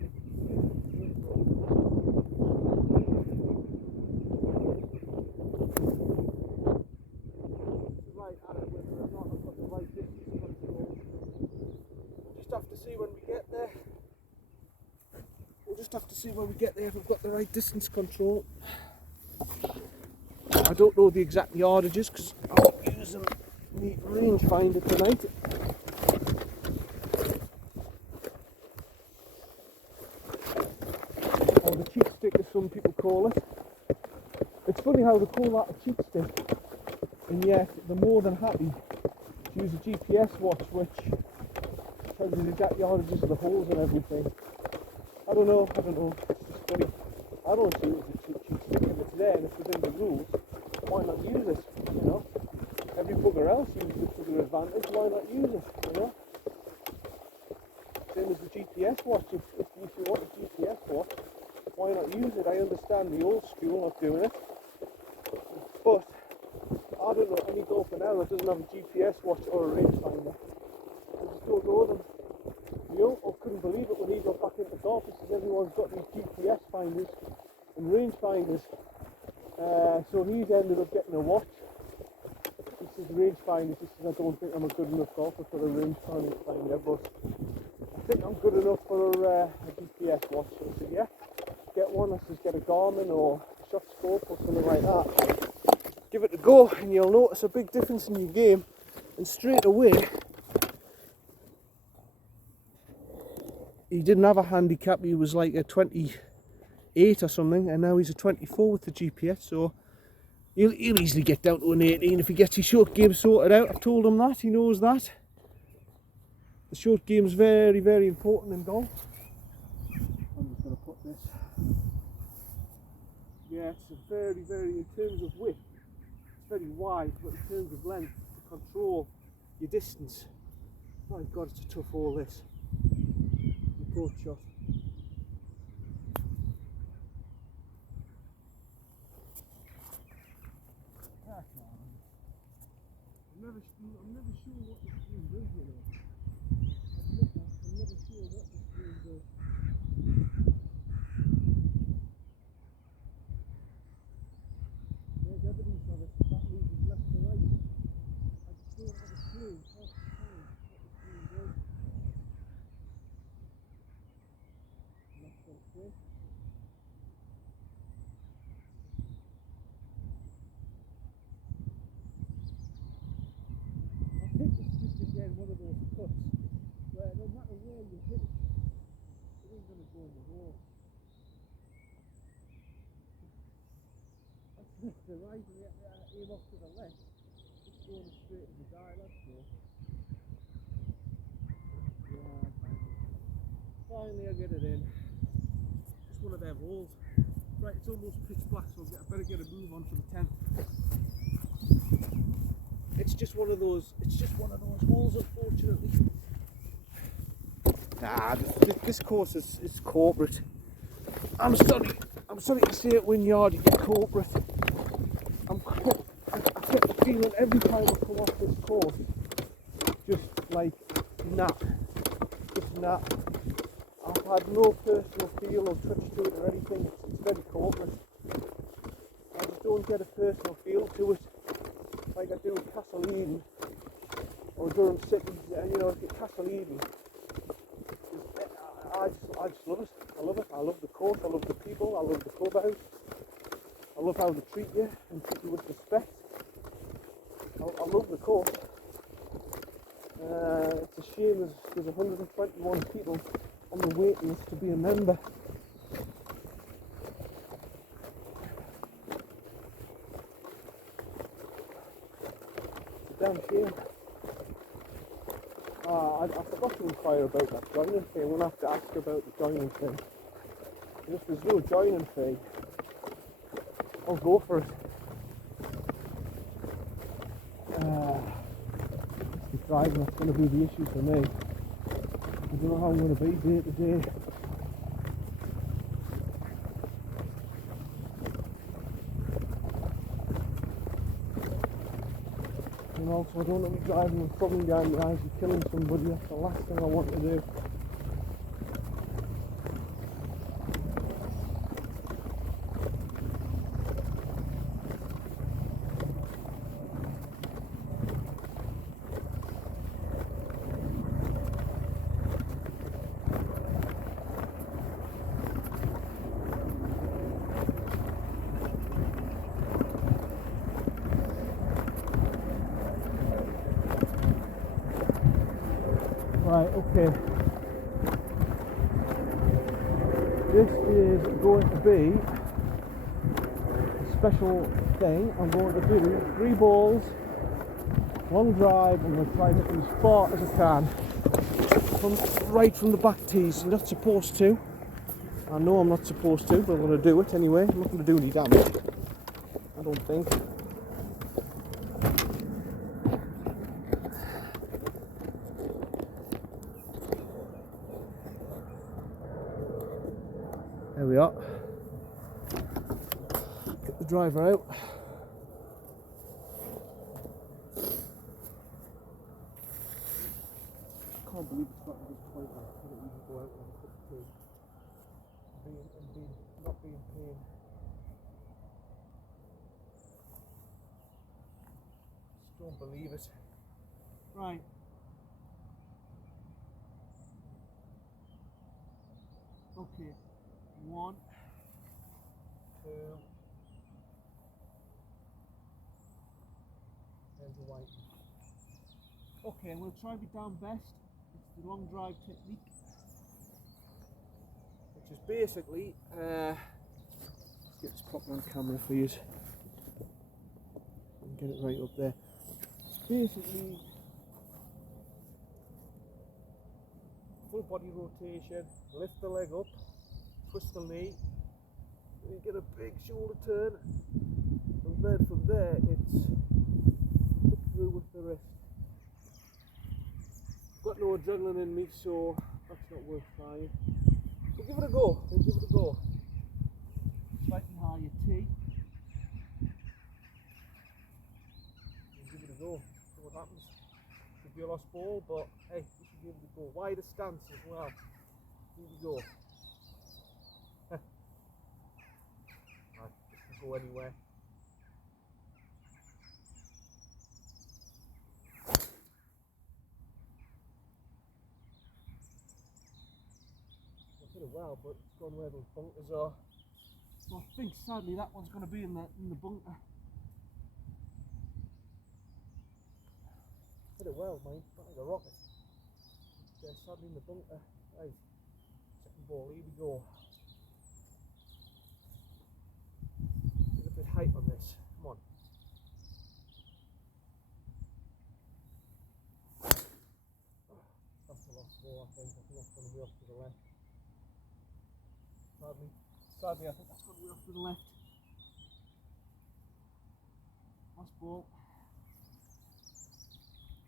see when we get there. We'll just have to see when we get there if we've got the right distance control. I don't know the exact yardages because I'm using the rangefinder tonight. Or the cheat stick as some people call it. It's funny how they call that a cheat stick, and yet they're more than happy to use a GPS watch which tells you the exact yardages of the holes and everything. I don't know, it's just funny. I don't see it as a cheat stick. If it's there and it's within the rules, why not use it, you know? Every bugger else uses it to their advantage, why not use it, you know? Same as the GPS watch, if you want a GPS watch, why not use it? I understand the old school of doing it, but I don't know any golfer now that doesn't have a GPS watch or a rangefinder. I just don't know them. You know, I couldn't believe it when he got back into golf. He says everyone's got these GPS finders and rangefinders. So he's ended up getting a watch. He says rangefinders. He says I don't think I'm a good enough golfer for a rangefinder, but I think I'm good enough for a GPS watch. So I said, yeah, get one. I says get a Garmin or a Shot Scope or something like that. Give it a go and you'll notice a big difference in your game, and straight away he didn't have a handicap. He was like a 28 or something, and now he's a 24 with the GPS, so he'll easily get down to an 18 if he gets his short game sorted out. I've told him that, he knows that. The short game's very, very important in golf. I'm just going to put this. Yeah, it's a very, very, in terms of width, it's very wide, but in terms of length, to control your distance. My God, it's a tough hole, this. Approach shot. I'm never sure what this screen does, you know. I'm never sure what this screen does. There's evidence of it. That moves left to right. I just don't have a clue half the time what the screen does. And that's what it says. I think it's just again one of those cuts where no matter where you hit it, it ain't going to go in the wall. That's left to right, and aim off to the left. Just going as straight as a die, let's go. Yeah, finally I get it in. Just one of them holes. Right, it's almost pitch black, so I better get a move on for the 10th. It's just one of those holes, unfortunately. Nah, this course is corporate. I'm sorry to say it, Wynyard, it's corporate. I get the feeling every time I come off this course, just like, nah. I've had no personal feel or touch to it or anything. It's very corporate. I just don't get a personal feel to it like I do with Castle Eden or Durham City. You know, Castle Eden, I just love it. I love it. I love the course. I love the people. I love the clubhouse. I love how they treat you and treat you with respect. I love the course. It's a shame there's 121 people on the waiting list to be a member. It's a damn shame. I forgot to inquire about that joining fee. I'm going to have to ask about the joining fee. And if there's no joining fee, I'll go for it. It's the driving that's going to be the issue for me. I don't know how I'm going to be day to day. And also I don't want to be driving and fogging down the eyes and killing somebody. That's the last thing I want to do. Right, okay. This is going to be a special thing. I'm going to do 3 balls, long drive. I'm going to try and hit them as far as I can. Right from the back tees. You're not supposed to. I know I'm not supposed to, but I'm going to do it anyway. I'm not going to do any damage, I don't think. There we are. Get the driver out. I can't believe it's got to this point where I couldn't even go out and have a cup of tea. Not being paid. Just don't believe it. Right. Okay. 1, 2. There's the white. Okay, we'll try it down best. It's the long drive technique, which is basically, let's get this proper on camera for you and get it right up there. It's basically full body rotation, lift the leg up, twist the knee, and you get a big shoulder turn, and then from there it's put through with the wrist. Got no adrenaline in me, so that's not worth trying. We'll give it a go. Slightly higher tee. We'll give it a go. See what happens. Could be a lost ball, but hey, we should be able to go. Wider stance as well. Here we go. Right, this can go anywhere. Well, but it's gone where those bunkers are. So I think sadly that one's going to be in the bunker. Hit it well, mate. Not like a rocket. Yeah, sadly in the bunker. Right, second ball. Here we go. Get a bit of height on this. Come on. That's a lost ball, I think. I think that's going to be off to the left. Sadly, I think that's going to be off to the left. Last ball.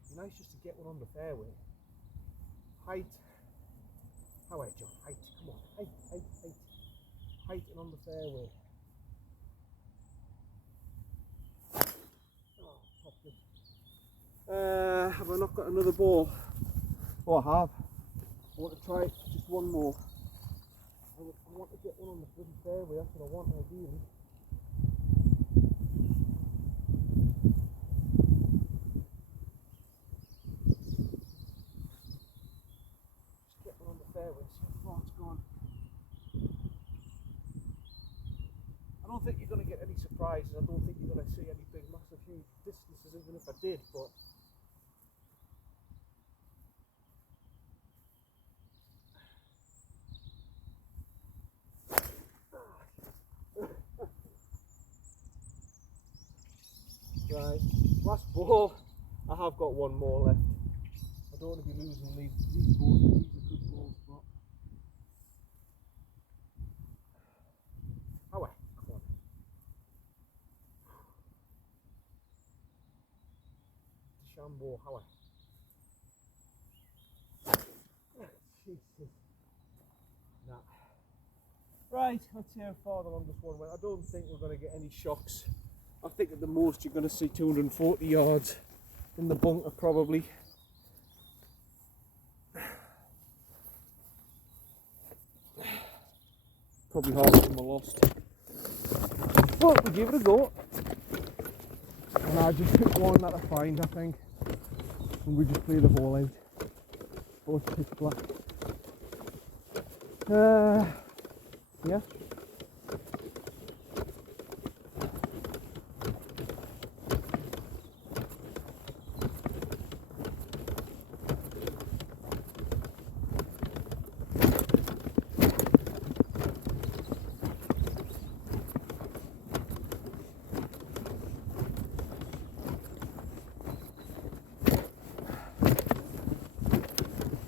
It'd be nice just to get one on the fairway. Height. How high, John? Height. Come on. Height. Height and on the fairway. Oh, popped it. Have I not got another ball? Oh, I have. I want to try just one more. I want to get one on the bloody fairway, that's what I want ideally. Just get one on the fairway, see how far it's gone. I don't think you're going to get any surprises, I don't think you're going to see any big, massive, huge distances, even if I did, but right, last ball. I have got one more left. I don't want to be losing these balls. These are good balls, but come on. Shambo, Jesus. Nah. Right, let's see how far the longest one went. I don't think we're going to get any shocks. I think at the most you're going to see 240 yards in the bunker probably. Probably half of them are lost. But we give it a go. And I just pick one that I find, I think. And we just play the hole out. Both pitch black. Yeah.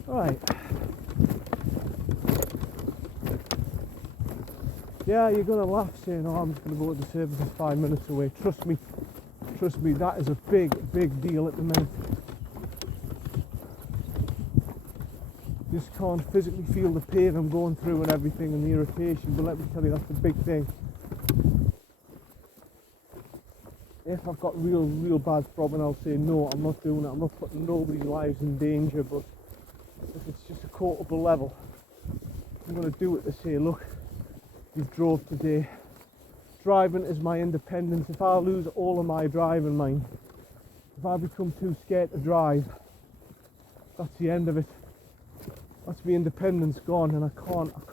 Right. Yeah, you're gonna laugh saying, "Oh, I'm just gonna go to the service, it's 5 minutes away." Trust me, that is a big deal at the minute. Just can't physically feel the pain I'm going through and everything and the irritation, but let me tell you, that's the big thing. If I've got real bad throbbing, I'll say no, I'm not doing it, I'm not putting nobody's lives in danger, but if it's just a quotable level, I'm going to do it to say, look, you've drove today. Driving is my independence. If I lose all of my driving mind, if I become too scared to drive, that's the end of it. That's my independence gone, and I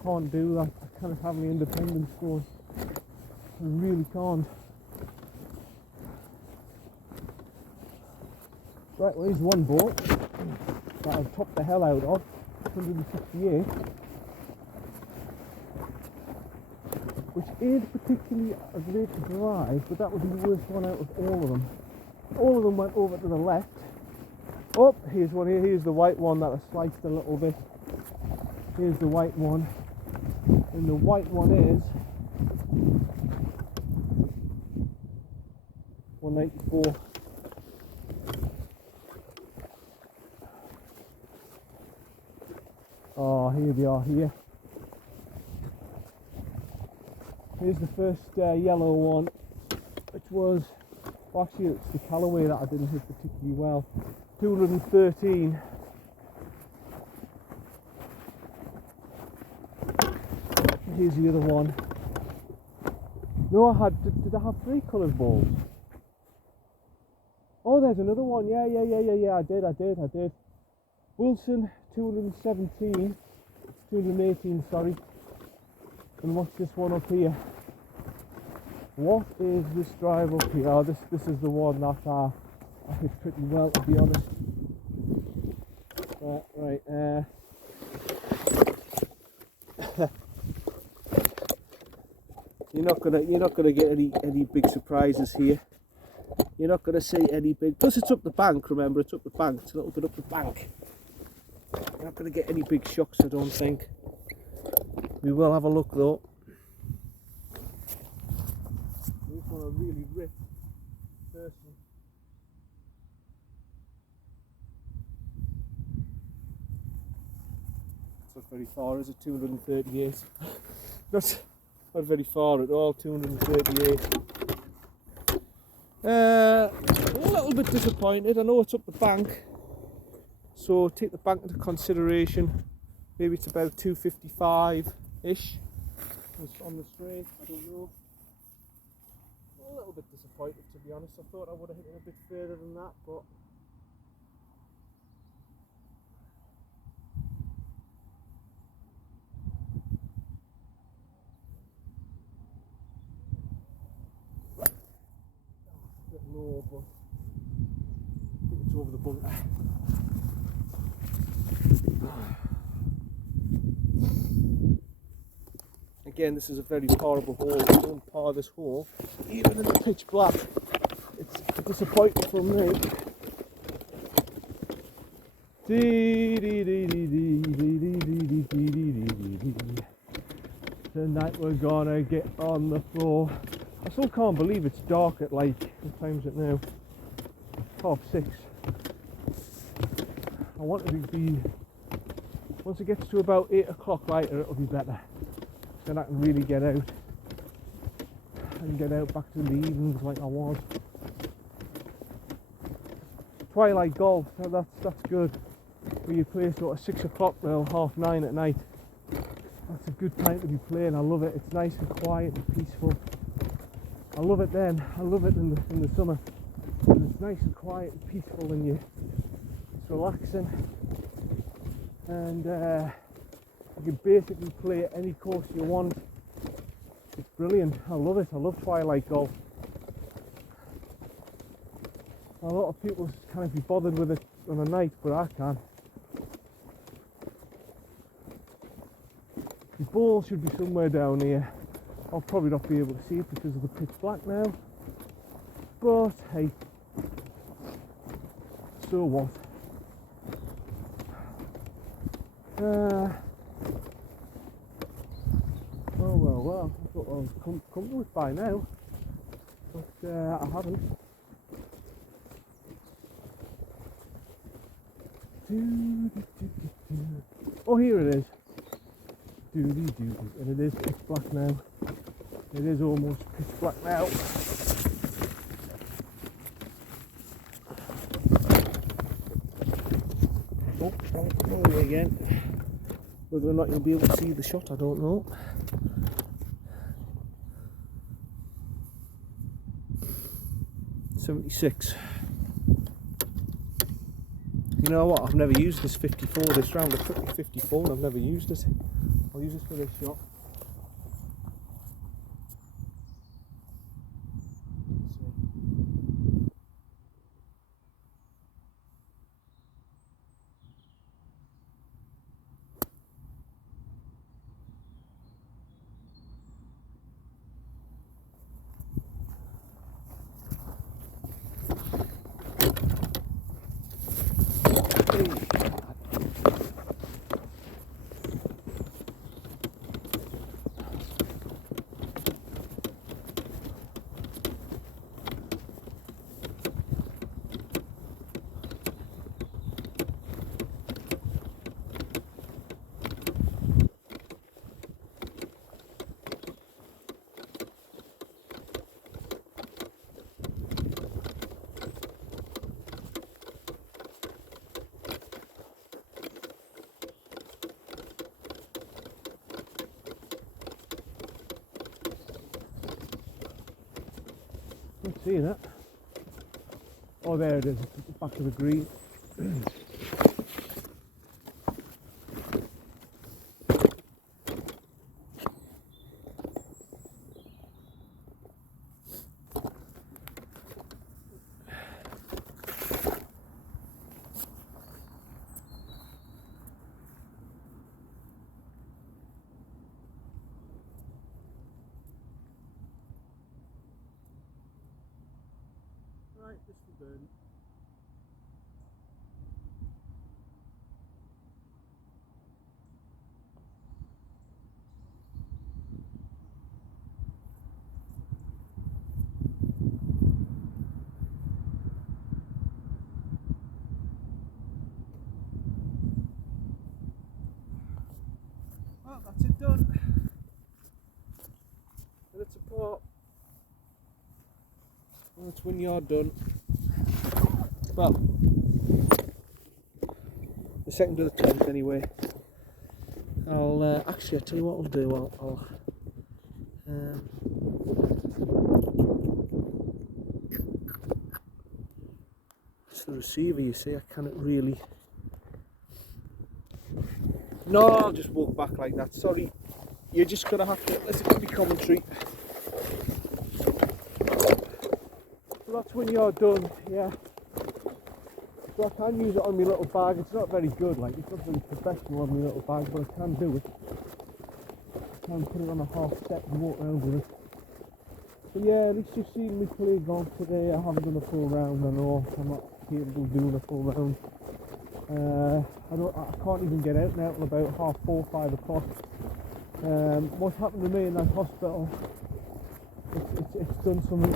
can't do that. I can't have my independence gone. I really can't. Right, well, here's one boat that I've topped the hell out of, 168, which ain't particularly a great drive, but that would be the worst one out of all of them. All of them went over to the left. Oh, here's one here, here's the white one that I sliced a little bit. Here's the white one, and the white one is 194. Oh, here they are here. Here's the first yellow one, which was, well, actually it's the Callaway that I didn't hit particularly well. 213. Here's the other one. No, I had, did I have 3 coloured balls? Oh, there's another one. Yeah, I did. Wilson, 217, 218, sorry. And what's this one up here? What is this drive up here? Oh, this is the one that I hit pretty well, to be honest. Right. You're not gonna get any big surprises here. You're not gonna see any big. Plus, it's up the bank. Remember, it's up the bank. It's a little bit up the bank. You're not gonna get any big shocks, I don't think. We will have a look though. This one a really ripped person. It's not very far, is it? 238. Not very far at all. 238. A little bit disappointed. I know it's up the bank, so take the bank into consideration. Maybe it's about 255-ish on the straight, I don't know. A little bit disappointed, to be honest. I thought I would have hit it a bit further than that, but a bit low, but I think it's over the bunker. Again, this is a very parable hole. I don't par this hole, even in the pitch black. It's disappointing for me. Tonight we're gonna get on the floor. I still can't believe it's dark at like, what time is it now? 6:30. I want it to be, once it gets to about 8 o'clock lighter, it'll be better. Then I can really get out. I can get out back to the evenings like I was. Twilight golf, that's good. Where you play sort of 6 o'clock till 9:30 at night. That's a good time to be playing. I love it. It's nice and quiet and peaceful. I love it then. I love it in the summer. And it's nice and quiet and peaceful, and it's relaxing. And you can basically play any course you want. It's brilliant. I love it. I love twilight golf. A lot of people can't be bothered with it on a night, but I can. The ball should be somewhere down here. I'll probably not be able to see it because of the pitch black now. But hey, so what? Well, I thought I was come to it by now, but I haven't. Oh, here it is. And it is pitch black now. It is almost pitch black now. Oh, again. Whether or not you'll be able to see the shot, I don't know. .76. You know what? I've never used this 54 this round. I took the 54 and I've never used it. I'll use it for this shot. Not seeing it. Oh, there it is. It's at the back of the green. Right, just the birdie. Well, that's it done. And it's a pot. Well, it's Wynyard done. Well, the second to the 10th anyway. I'll actually, I'll tell you what I'll do. It's the receiver, you see. I cannot really. No, I'll just walk back like that. Sorry, you're just gonna have to listen to me commentary. So that's when you're done, yeah. So I can use it on my little bag. It's not very good, like it's not very professional on my little bag, but I can do it. I can put it on a half set and walk around with it. But yeah, at least you've seen me play golf today. I haven't done a full round. I know I'm not capable of doing a full round. I can't even get out now until about 4:30, 5 o'clock. What's happened to me in that hospital? It's done something.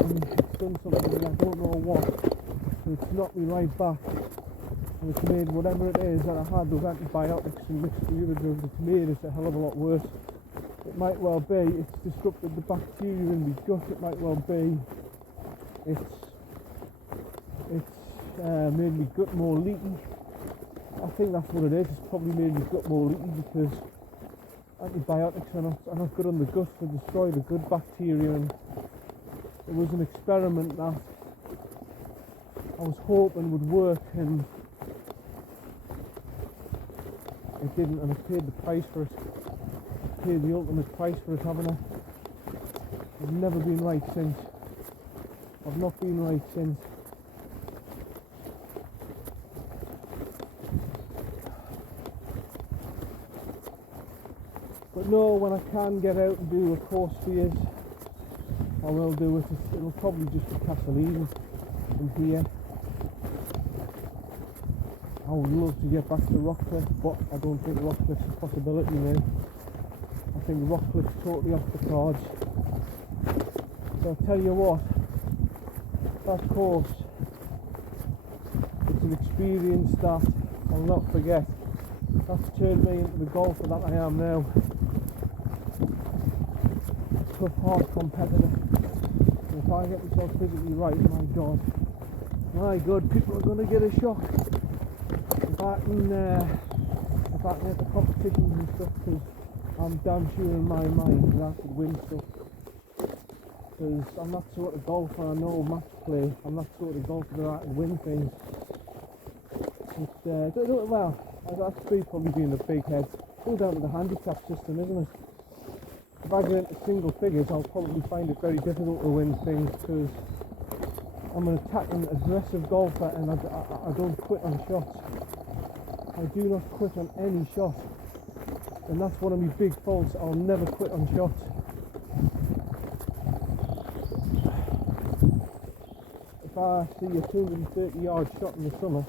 And I don't know what. It's knocked me right back. And it's made whatever it is that I had, those antibiotics and mixed with the other drugs, it's made it a hell of a lot worse. It might well be it's disrupted the bacteria in my gut. It might well be it's made my gut more leaky. I think that's what it is. It's probably made my gut more leaky because antibiotics are not good on the gut to destroy the good bacteria. And it was an experiment that I was hoping would work, and it didn't, and I paid the price for it. I paid the ultimate price for it, haven't I? I've never been right since. I've not been right since. But no, when I can get out and do a course for you, I will do it. It'll probably just be Castlevine from here. I would love to get back to Rockcliffe, but I don't think Rockcliffe's a possibility now. I think Rockcliffe's totally off the cards. So I'll tell you what, that course, it's an experience that I'll not forget. That's turned me into the golfer that I am now. Tough, hard competitor. And if I get myself physically right, my God, people are going to get a shock. If I can get the competitions and stuff, because I'm damn sure in my mind that I could win stuff. Because I'm that sort of golfer, I know match play, I'm that sort of golfer that I can win things. That's probably being a big head. It's all down to the handicap system, isn't it? If I get into single figures, I'll probably find it very difficult to win things, because I'm an attacking, aggressive golfer, and I don't quit on shots. I do not quit on any shot, and that's one of my big faults. I'll never quit on shots. If I see a 230-yard shot in the summer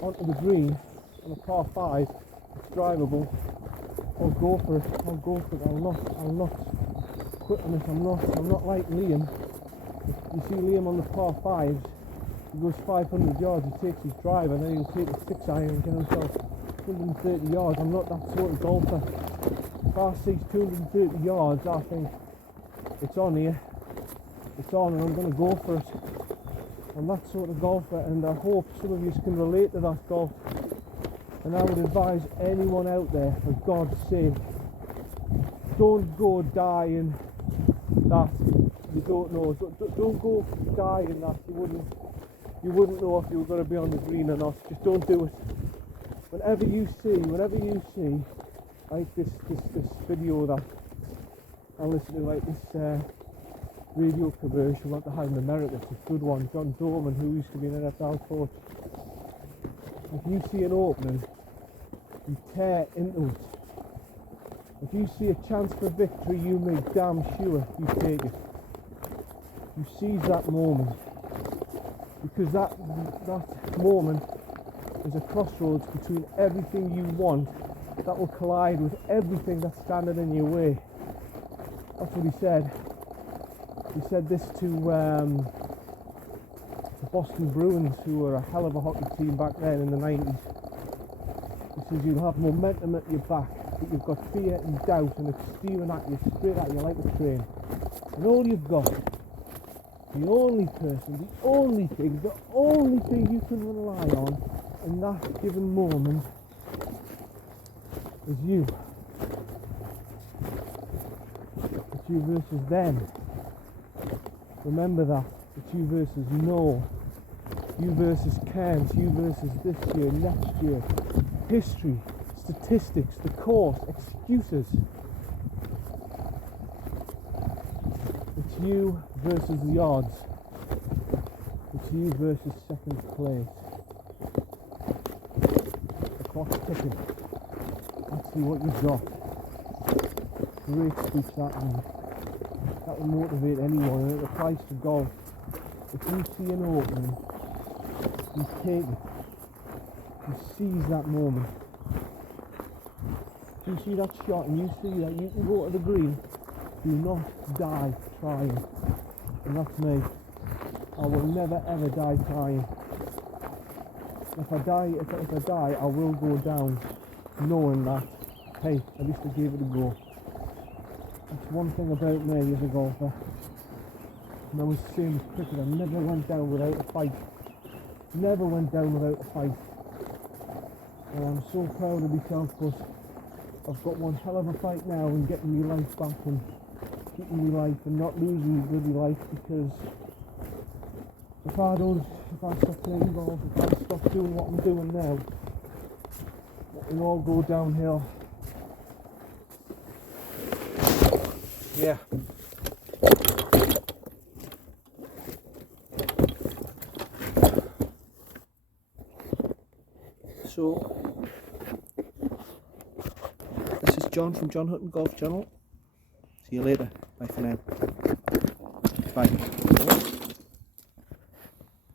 onto the green on a par 5, it's drivable, I'll go for it. I'll not quit on it. I'm not like Liam. You see Liam on the par 5s, he goes 500 yards, he takes his drive, and then he'll take a 6-iron and get himself 230 yards. I'm not that sort of golfer. If I see 230 yards, I think it's on here. It's on, and I'm going to go for it. I'm that sort of golfer, and I hope some of you can relate to that golf. And I would advise anyone out there, for God's sake, don't go dying that you don't know. Don't go dying that you wouldn't know if you were going to be on the green or not. Just don't do it. Whenever you see like this video that I listen to, like this radio commercial that they had in America, it's a good one. John Dorman, who used to be an NFL coach. If you see an opening, you tear into it. If you see a chance for victory, you make damn sure you take it. You seize that moment, because that moment is a crossroads between everything you want that will collide with everything that's standing in your way. That's what he said. He said this to the Boston Bruins, who were a hell of a hockey team back then in the 90s. He says you'll have momentum at your back, but you've got fear and doubt, and it's steering at you, straight at you like a train. And all you've got, the only person, the only thing you can rely on in that given moment is you. It's you versus them. Remember that. It's you versus no. You versus can't. You versus this year, next year. History, statistics, the course, excuses. It's you versus the odds. It's you versus second place. The clock's ticking. Let's see what you've got. Great speech, that one. That will motivate anyone, and it applies to golf. If you see an opening, you take it. You seize that moment. If you see that shot and you see that you can go to the green, do not die trying. And that's me. I will never ever die trying. If I die, I will go down knowing that, hey, at least I gave it a go. That's one thing about me as a golfer. And I was the same as cricket. I never went down without a fight. Never went down without a fight. And I'm so proud of myself, because I've got one hell of a fight now in getting my life back and keeping my life and not losing my bloody life, because if I stop playing golf, if I stop doing what I'm doing now, it will all go downhill. Yeah. So, this is John from John Hutton Golf Channel. See you later. Bye for now. Bye.